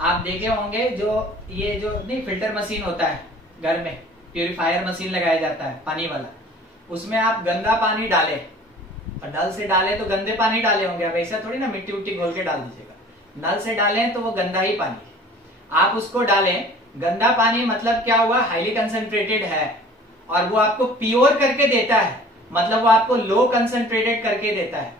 आप देखे होंगे जो ये जो नहीं फिल्टर मशीन होता है घर में, प्यूरिफायर मशीन लगाया जाता है पानी वाला, उसमें आप गंदा पानी डाले और नल से डाले तो गंदे पानी डाले होंगे, अब ऐसा थोड़ी ना मिट्टी उट्टी घोल के डाल दीजिएगा। नल से डालें तो वो गंदा ही पानी है। आप उसको डालें, गंदा पानी मतलब क्या हुआ, हाईली कंसंट्रेटेड है और वो आपको प्योर करके देता है, मतलब वो आपको लो कंसंट्रेटेड करके देता है।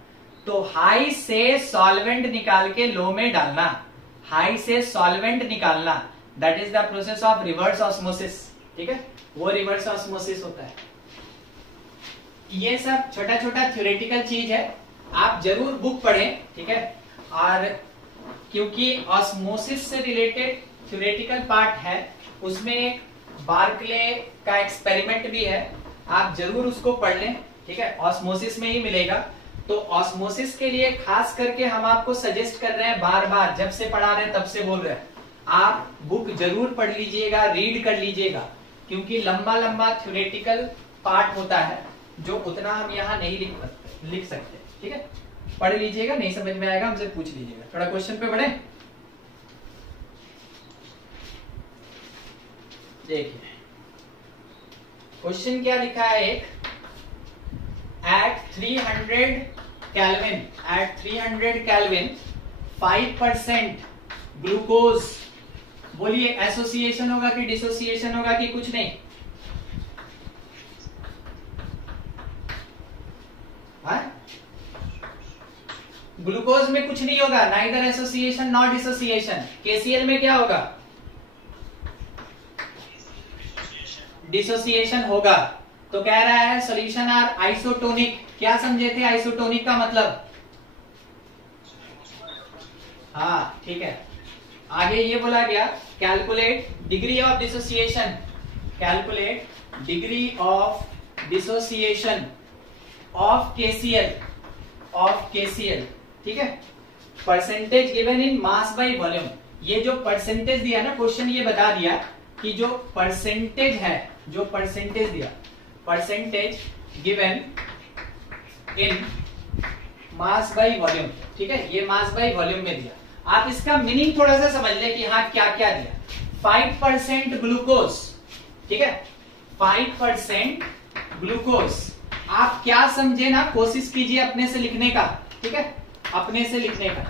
तो हाई से सॉल्वेंट निकाल के लो में डालना, हाई से सॉल्वेंट निकालना, that is the process of reverse osmosis. ठीक है, वो रिवर्स ऑस्मोसिस होता है। ये सब छोटा छोटा थ्योरेटिकल चीज है, आप जरूर बुक पढ़ें। ठीक है, और क्योंकि ऑस्मोसिस से रिलेटेड थ्योरेटिकल पार्ट है, उसमें एक बार्कले का एक्सपेरिमेंट भी है, आप जरूर उसको पढ़ लें। ठीक है, ऑस्मोसिस में ही मिलेगा। तो ऑस्मोसिस के लिए खास करके हम आपको सजेस्ट कर रहे हैं, बार बार जब से पढ़ा रहे हैं तब से बोल रहे हैं, आप बुक जरूर पढ़ लीजिएगा, रीड कर लीजिएगा, क्योंकि लंबा लंबा थ्योरेटिकल पार्ट होता है जो उतना हम यहाँ नहीं लिख सकते। ठीक है, पढ़ लीजिएगा, नहीं समझ में आएगा हमसे पूछ लीजिएगा। थोड़ा क्वेश्चन पे बढ़े। देखिए क्वेश्चन क्या लिखा है, एक at 300 Kelvin 5% ग्लूकोज, बोलिए एसोसिएशन होगा कि डिसोसिएशन होगा कि कुछ नहीं? हाँ, ग्लूकोज में कुछ नहीं होगा, neither association not dissociation. KCL में क्या होगा, डिसोसिएशन होगा। तो कह रहा है सॉल्यूशन आर आइसोटोनिक। क्या समझे थे आइसोटोनिक का मतलब? हाँ ठीक है, आगे ये बोला गया calculate degree of dissociation, calculate degree of dissociation of KCL, of KCL. ठीक है, percentage given in mass by volume. ये जो परसेंटेज दिया ना, क्वेश्चन ये बता दिया कि जो परसेंटेज है, जो परसेंटेज दिया, percentage given in mass by volume. ठीक है, ये मास बाय वॉल्यूम में दिया। आप इसका मीनिंग थोड़ा सा समझ ले कि हाँ क्या क्या दिया। 5% ग्लूकोज, ठीक है, 5% ग्लूकोज। आप क्या समझे ना, कोशिश कीजिए अपने से लिखने का। ठीक है, अपने से लिखने का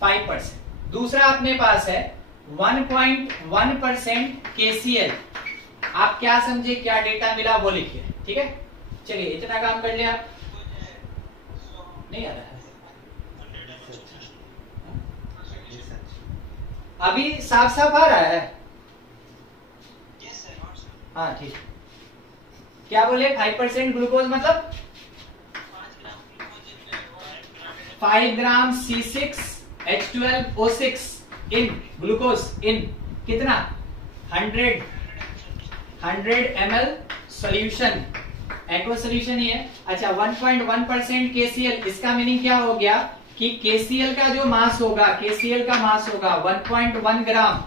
5%। दूसरा अपने पास है 1.1% केसीएल। आप क्या समझे, क्या डेटा मिला वो लिखिए। ठीक है, चलिए इतना काम कर लिया। नहीं आ रहा है अभी, साफ साफ आ रहा है? हाँ ठीक। क्या बोले 5% ग्लूकोज मतलब 5 ग्राम C6H12O6 इन ग्लूकोज, इन कितना 100 ml सॉल्यूशन, एक्वा सॉल्यूशन ही है। अच्छा 1.1% KCl, इसका मीनिंग क्या हो गया कि KCl का जो मास होगा, KCl का मास होगा 1.1 ग्राम,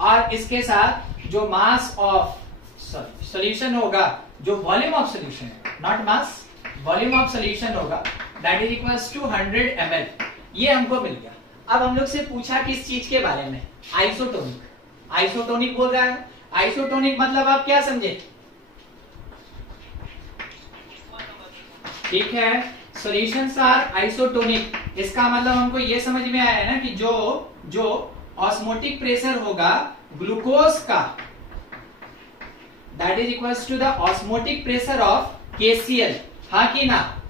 और इसके साथ जो मास ऑफ सॉल्यूशन होगा, जो वॉल्यूम ऑफ सॉल्यूशन है, not mass, volume of solution होगा, that is equals to 100 ml। ये हमको मिल गया। अब हम लोग से पूछा किस चीज के बारे में, आइसोटोनिक। आइसोटोनिक बोल रहा है। आइसोटोनिक मतलब आप क्या समझे? ठीक है, सॉल्यूशंस आर आइसोटोनिक। इसका मतलब हमको ये समझ में आया है ना कि जो ऑस्मोटिक प्रेशर होगा ग्लूकोज का, that is equals to the osmotic pressure of KCl। हाँ कि ना?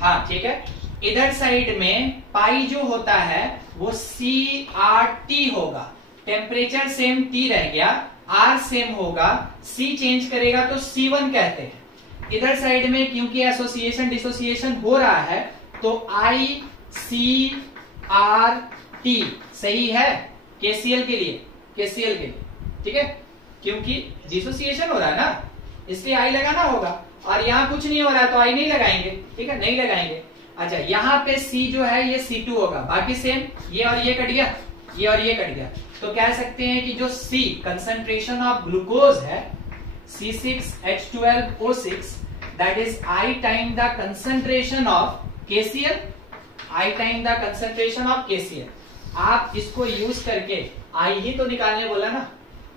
हाँ ठीक है। इधर साइड में पाई जो होता है वो CRT होगा, टेम्परेचर सेम T रह गया, R सेम होगा, C चेंज करेगा तो C1 कहते हैं। इधर साइड में क्योंकि एसोसिएशन डिसोसिएशन हो रहा है तो ICRT सही है KCl के लिए, KCl के लिए। ठीक है, क्योंकि डिसोसिएशन हो रहा है ना, इसलिए I लगाना होगा, और यहाँ कुछ नहीं हो रहा है तो I नहीं लगाएंगे। ठीक है, नहीं लगाएंगे। अच्छा यहाँ पे C जो है ये C2 होगा, बाकी सेम, ये और ये कट गया, ये और ये कट गया। तो कह सकते हैं कि जो C कंसंट्रेशन ऑफ ग्लूकोज है C6H12O6, that is I time the concentration of KCl, I time the concentration of KCl। आप इसको यूज करके I ही तो निकालने बोला ना,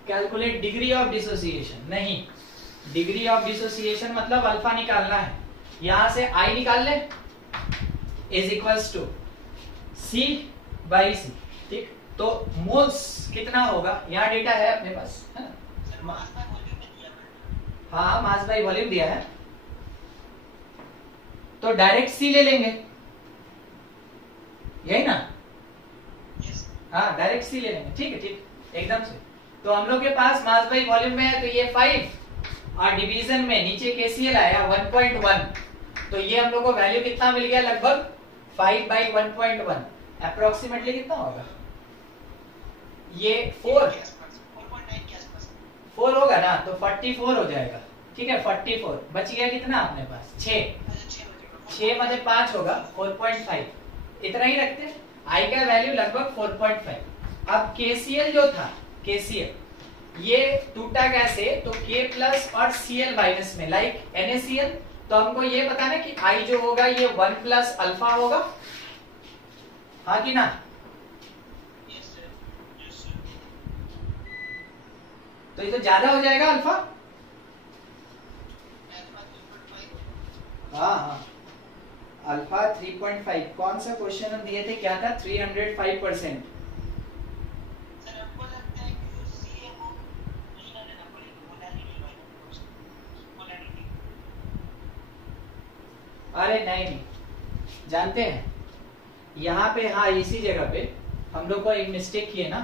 कैलकुलेट डिग्री ऑफ डिसोसिएशन, नहीं, डिग्री ऑफ डिसोसिएशन मतलब अल्फा निकालना है, यहां से आई निकाल ले, is equals to C by C. ठीक, तो मोल्स कितना होगा, यहाँ डेटा है अपने पास, है ना? हाँ, मास बाई वॉल्यूम दिया है, तो डायरेक्ट सी ले लेंगे, यही ना? हाँ, डायरेक्ट सी ले लेंगे। ठीक है, ठीक, एकदम से। तो हम लोग के पास मास बाई वॉल्यूम में है, तो ये 5 और डिवीजन में नीचे केसीएल आया 1.1, तो ये हम लोग को वैल्यू कितना मिल गया, लगभग 5/1.1, अप्रोक्सीमेटली कितना होगा, ये 4 होगा ना, तो 44 हो जाएगा। ठीक है, 44 बच गया कितना अपने पास, 6 में 5 होगा 4.5, इतना ही रखते हैं। आई का वैल्यू लगभग 4.5। अब केसीएल जो था, केसीएल ये टूटा कैसे, तो के प्लस और सीएल माइनस में, लाइक NaCl, तो हमको ये पता ना कि आई जो होगा ये 1 प्लस अल्फा होगा, हाँ कि ना? तो ये तो ज्यादा हो जाएगा अल्फा। हाँ, अल्फा 3.5। कौन सा क्वेश्चन हम दिए थे, क्या था, 305%। अरे नहीं, जानते हैं यहाँ पे, हाँ इसी जगह पे हम लोग को एक मिस्टेक किए ना,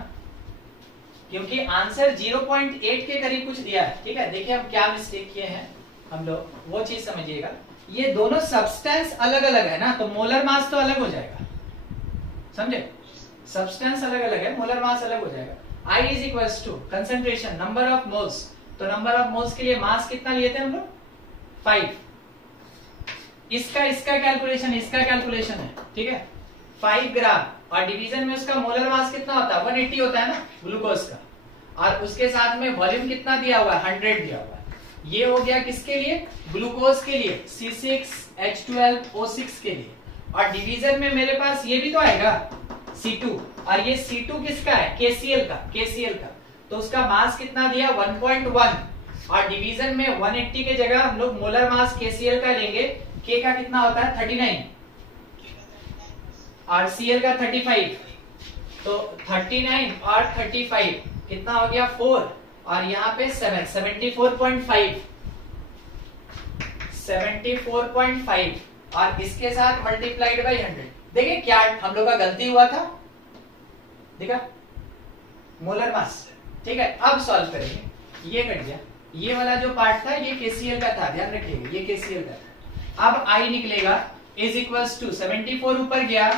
क्योंकि आंसर 0.8 के करीब कुछ दिया है। ठीक है, देखिए हम क्या मिस्टेक किए हैं हम लोग, वो चीज समझिएगा। ये दोनों सब्सटेंस अलग अलग है ना, तो मोलर मास तो अलग हो जाएगा, समझे? सब्सटेंस अलग अलग है, मोलर मास अलग हो जाएगा। I is equals to concentration number of moles, तो नंबर ऑफ मोल्स के लिए मास कितना लिए थे हम लोग, 5। इसका कैलकुलेशन, इसका कैलकुलेशन है। ठीक है, 5 ग्राम, और डिवीजन में उसका मोलर मास कितना होता है, 180 होता है ना ग्लूकोज का, और उसके साथ में वॉल्यूम कितना दिया हुआ है, 100 दिया हुआ है। ये हो गया किसके लिए, ग्लूकोज के लिए, C6H12O6 के लिए। और डिवीजन में मेरे पास ये भी तो आएगा C2, और ये C2 किसका है, KCl का, तो उसका मास कितना दिया, 1.1, और डिवीजन में 180 के जगह हम लोग मोलर मास KCl का लेंगे, K का कितना होता है 39 और Cl का 35, तो 39 और 35 कितना हो गया 4, और यहाँ पे 7, 74.5 और इसके साथ मल्टीप्लाइड बाई 100। देखिए क्या हम लोग का गलती हुआ था, देखा, मोलर मास। ठीक है, अब सॉल्व करेंगे, ये कट गया, ये वाला जो पार्ट था ये KCl का था, ध्यान रखिएगा ये KCl का था। अब I निकलेगा इज इक्वल्स टू 74 ऊपर गया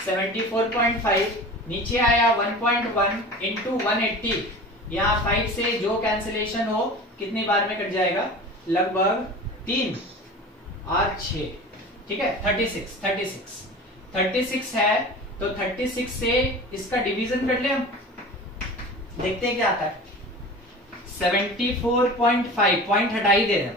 74.5, नीचे आया 1.1 इंटू 180, यहाँ 5 से जो कैंसिलेशन हो कितनी बार में कट जाएगा, लगभग 3 और 6। ठीक है, 36 है, तो 36 से इसका डिवीजन कर ले हम, देखते हैं क्या आता है। 74.5 पॉइंट हटा ही दे रहे हैं,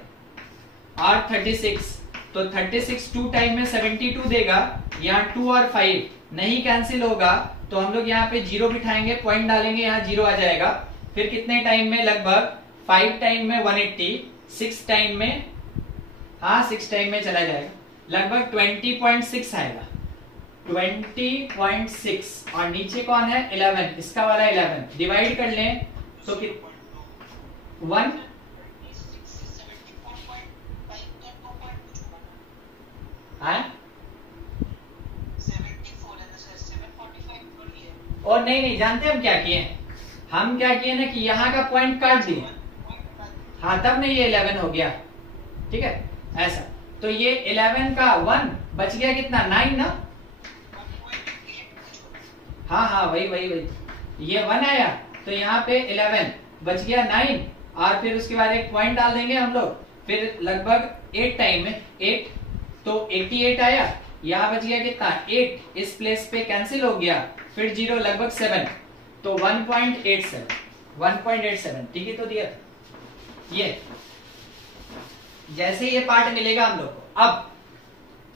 और 36, तो 36 2 टाइम में 72 देगा, यहाँ 2 और 5 नहीं कैंसिल होगा, तो हम लोग यहाँ पे 0 बिठाएंगे, पॉइंट डालेंगे, यहाँ 0 आ जाएगा। फिर कितने टाइम में, लगभग 5 टाइम में 180, 6 टाइम में, हाँ 6 टाइम में चला जाएगा, लगभग 20.6 आएगा, 20.6, और नीचे कौन है 11, इसका वाला 11 डिवाइड कर लें तो 1 और नहीं, जानते हम क्या किए, हम क्या किए ना कि यहाँ का पॉइंट काट दिए, हाँ तब नहीं ये 11 हो गया। ठीक है, ऐसा, तो ये 11 का 1 बच गया कितना, 9 ना, हाँ वही, ये 1 आया, तो यहाँ पे 11 बच गया 9, और फिर उसके बाद एक पॉइंट डाल देंगे हम लोग, फिर लगभग 8 टाइम में 8, तो 88 आया, यहाँ बच गया कितना 8, इस प्लेस पे कैंसिल हो गया, फिर 0 लगभग 7, तो 1.87। ठीक है, तो दिया ये, जैसे ये पार्ट मिलेगा हम लोग को। अब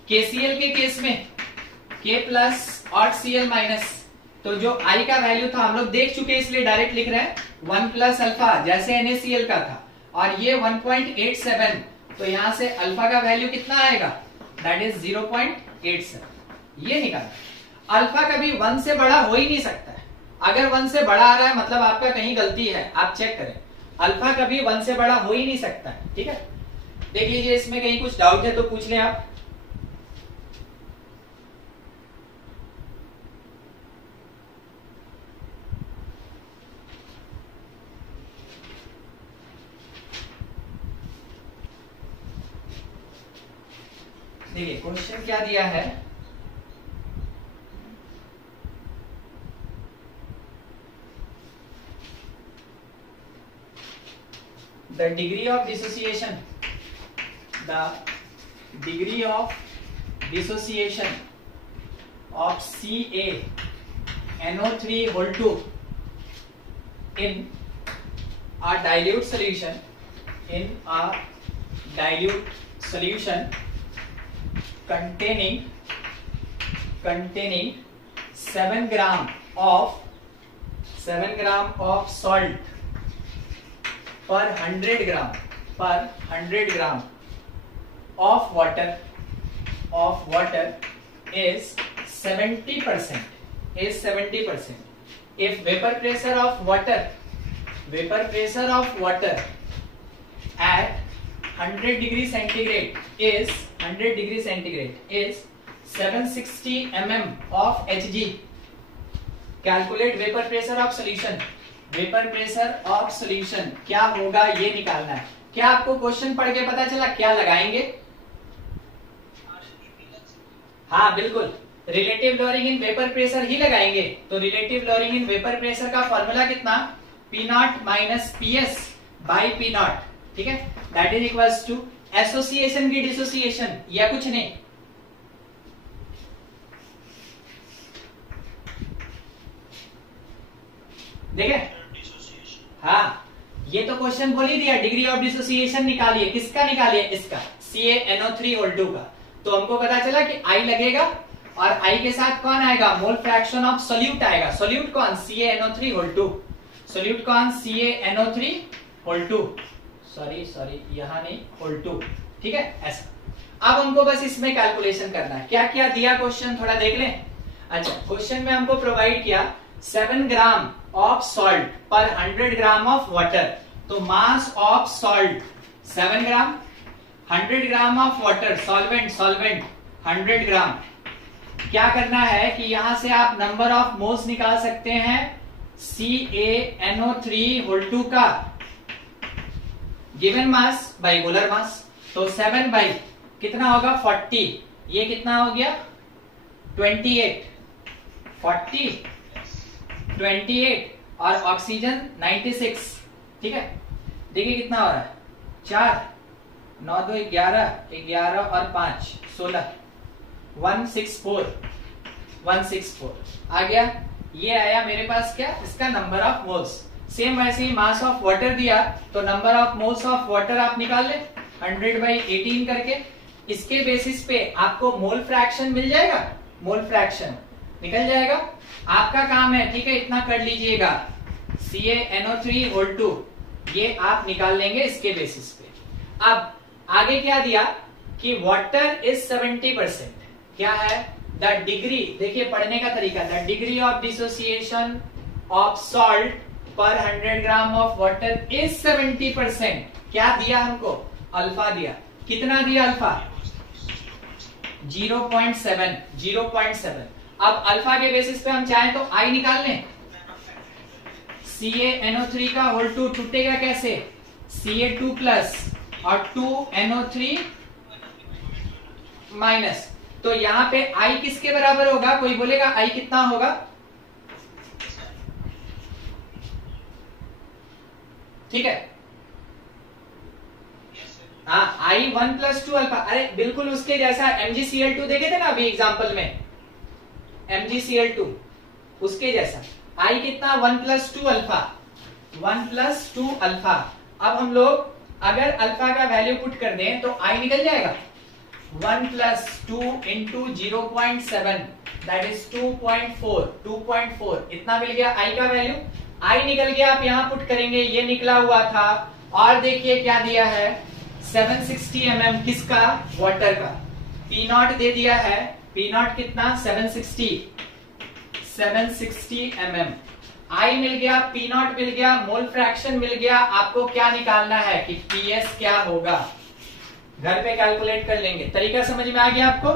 KCl के केस में K प्लस और Cl माइनस, तो जो I का वैल्यू था हम लोग देख चुके, इसलिए डायरेक्ट लिख रहे हैं 1 प्लस अल्फा, जैसे NaCl का था। और ये 1.87, तो यहां से अल्फा का वैल्यू कितना आएगा, दैट इज 0.87, ये निकालना। अल्फा कभी 1 से बड़ा हो ही नहीं सकता है। अगर 1 से बड़ा आ रहा है मतलब आपका कहीं गलती है, आप चेक करें। अल्फा कभी 1 से बड़ा हो ही नहीं सकता है, ठीक है। देख लीजिए, इसमें कहीं कुछ डाउट है तो पूछ लें आप। देखिए क्वेश्चन क्या दिया है, the degree of dissociation of CaNO3 whole 2 in a dilute solution containing 7 gram of salt per 100 gram of water is 70%. If vapor pressure of water at 100 degree centigrade is 760 mm of Hg. Calculate vapor pressure of solution. Vapour pressure of solution क्या होगा ये निकालना है। क्या आपको question पढ़ के पता चला क्या लगाएंगे? हाँ बिल्कुल, relative lowering in vapour pressure ही लगाएंगे। तो relative lowering in vapour pressure का फॉर्मूला कितना, P0 minus PS by P0, ठीक है, that is equals to association की डिसोसिएशन या कुछ नहीं। देखे, हाँ ये तो क्वेश्चन बोल ही दिया, डिग्री ऑफ डिसोसिएशन निकालिए। किसका निकालिए? इसका CaNO3 का। तो हमको पता चला कि I लगेगा और I के साथ कौन आएगा, मोल फ्रैक्शन ऑफ सोल्यूट आएगा। सोल्यूट कौन, CaNO3 सोल्यूट कौन, CaNO3 सॉरी यहां नहीं, होल 2, ठीक है ऐसा। अब हमको बस इसमें कैलकुलेशन करना है। क्या क्या दिया क्वेश्चन थोड़ा देख लें। अच्छा, क्वेश्चन में हमको प्रोवाइड किया 7 ग्राम ऑफ सॉल्ट पर 100 ग्राम ऑफ वाटर। तो mass of salt 7 gram, 100 gram of water, solvent 100 gram. क्या करना है कि यहां से आप नंबर ऑफ मोल्स निकाल सकते हैं CaNO3 का गिवन मास बाई मोलर मास। तो 7 बाई कितना होगा 40, ये कितना हो गया 28, 28 और ऑक्सीजन 96, ठीक है। देखिए कितना हो रहा है, 4 9 2 11 11 और 5 16, 164 आ गया। ये आया मेरे पास क्या, इसका नंबर ऑफ मोल्स। सेम वैसे ही मास ऑफ वाटर दिया तो number of moles of water आप निकाल ले 100/18 करके। इसके बेसिस पे आपको मोल फ्रैक्शन मिल जाएगा, मोल फ्रैक्शन निकल जाएगा। आपका काम है, ठीक है, इतना कर लीजिएगा CaNO3 ये आप निकाल लेंगे इसके बेसिस पे। अब आगे क्या दिया कि वाटर इज 70%, क्या है द डिग्री, देखिए पढ़ने का तरीका, the degree of dissociation of salt पर 100 ग्राम ऑफ वाटर इज 70%। क्या दिया हमको, अल्फा दिया। कितना दिया अल्फा, 0.7। अब अल्फा के बेसिस पे हम चाहें तो I निकाल लें। CaNO3 का होल 2 छूटेगा कैसे, Ca2 प्लस और 2NO3 माइनस। तो यहां पे I किसके बराबर होगा, कोई बोलेगा I कितना होगा, ठीक है, हाँ I 1 + 2 अल्फा। अरे बिल्कुल उसके जैसा MgCl2 देखे थे ना अभी एग्जांपल में, MgCl2 उसके जैसा। I कितना 1 + 2 अल्फा, 1 + 2 अल्फा। अब हम लोग अगर अल्फा का वैल्यू पुट कर दें तो I निकल जाएगा 1 + 2 × 0.7 दैट इज 2.4 इतना मिल गया I का वैल्यू। I निकल गया, आप यहां पुट करेंगे, ये निकला हुआ था और देखिए क्या दिया है, 760 mm किसका, वाटर का। पी नॉट दे दिया है, पी नॉट कितना, 760 mm। आई मिल गया, पी नॉट मिल गया, मोल फ्रैक्शन मिल गया। आपको क्या निकालना है कि पीएस क्या होगा, घर पे कैलकुलेट कर लेंगे। तरीका समझ में आ गया आपको।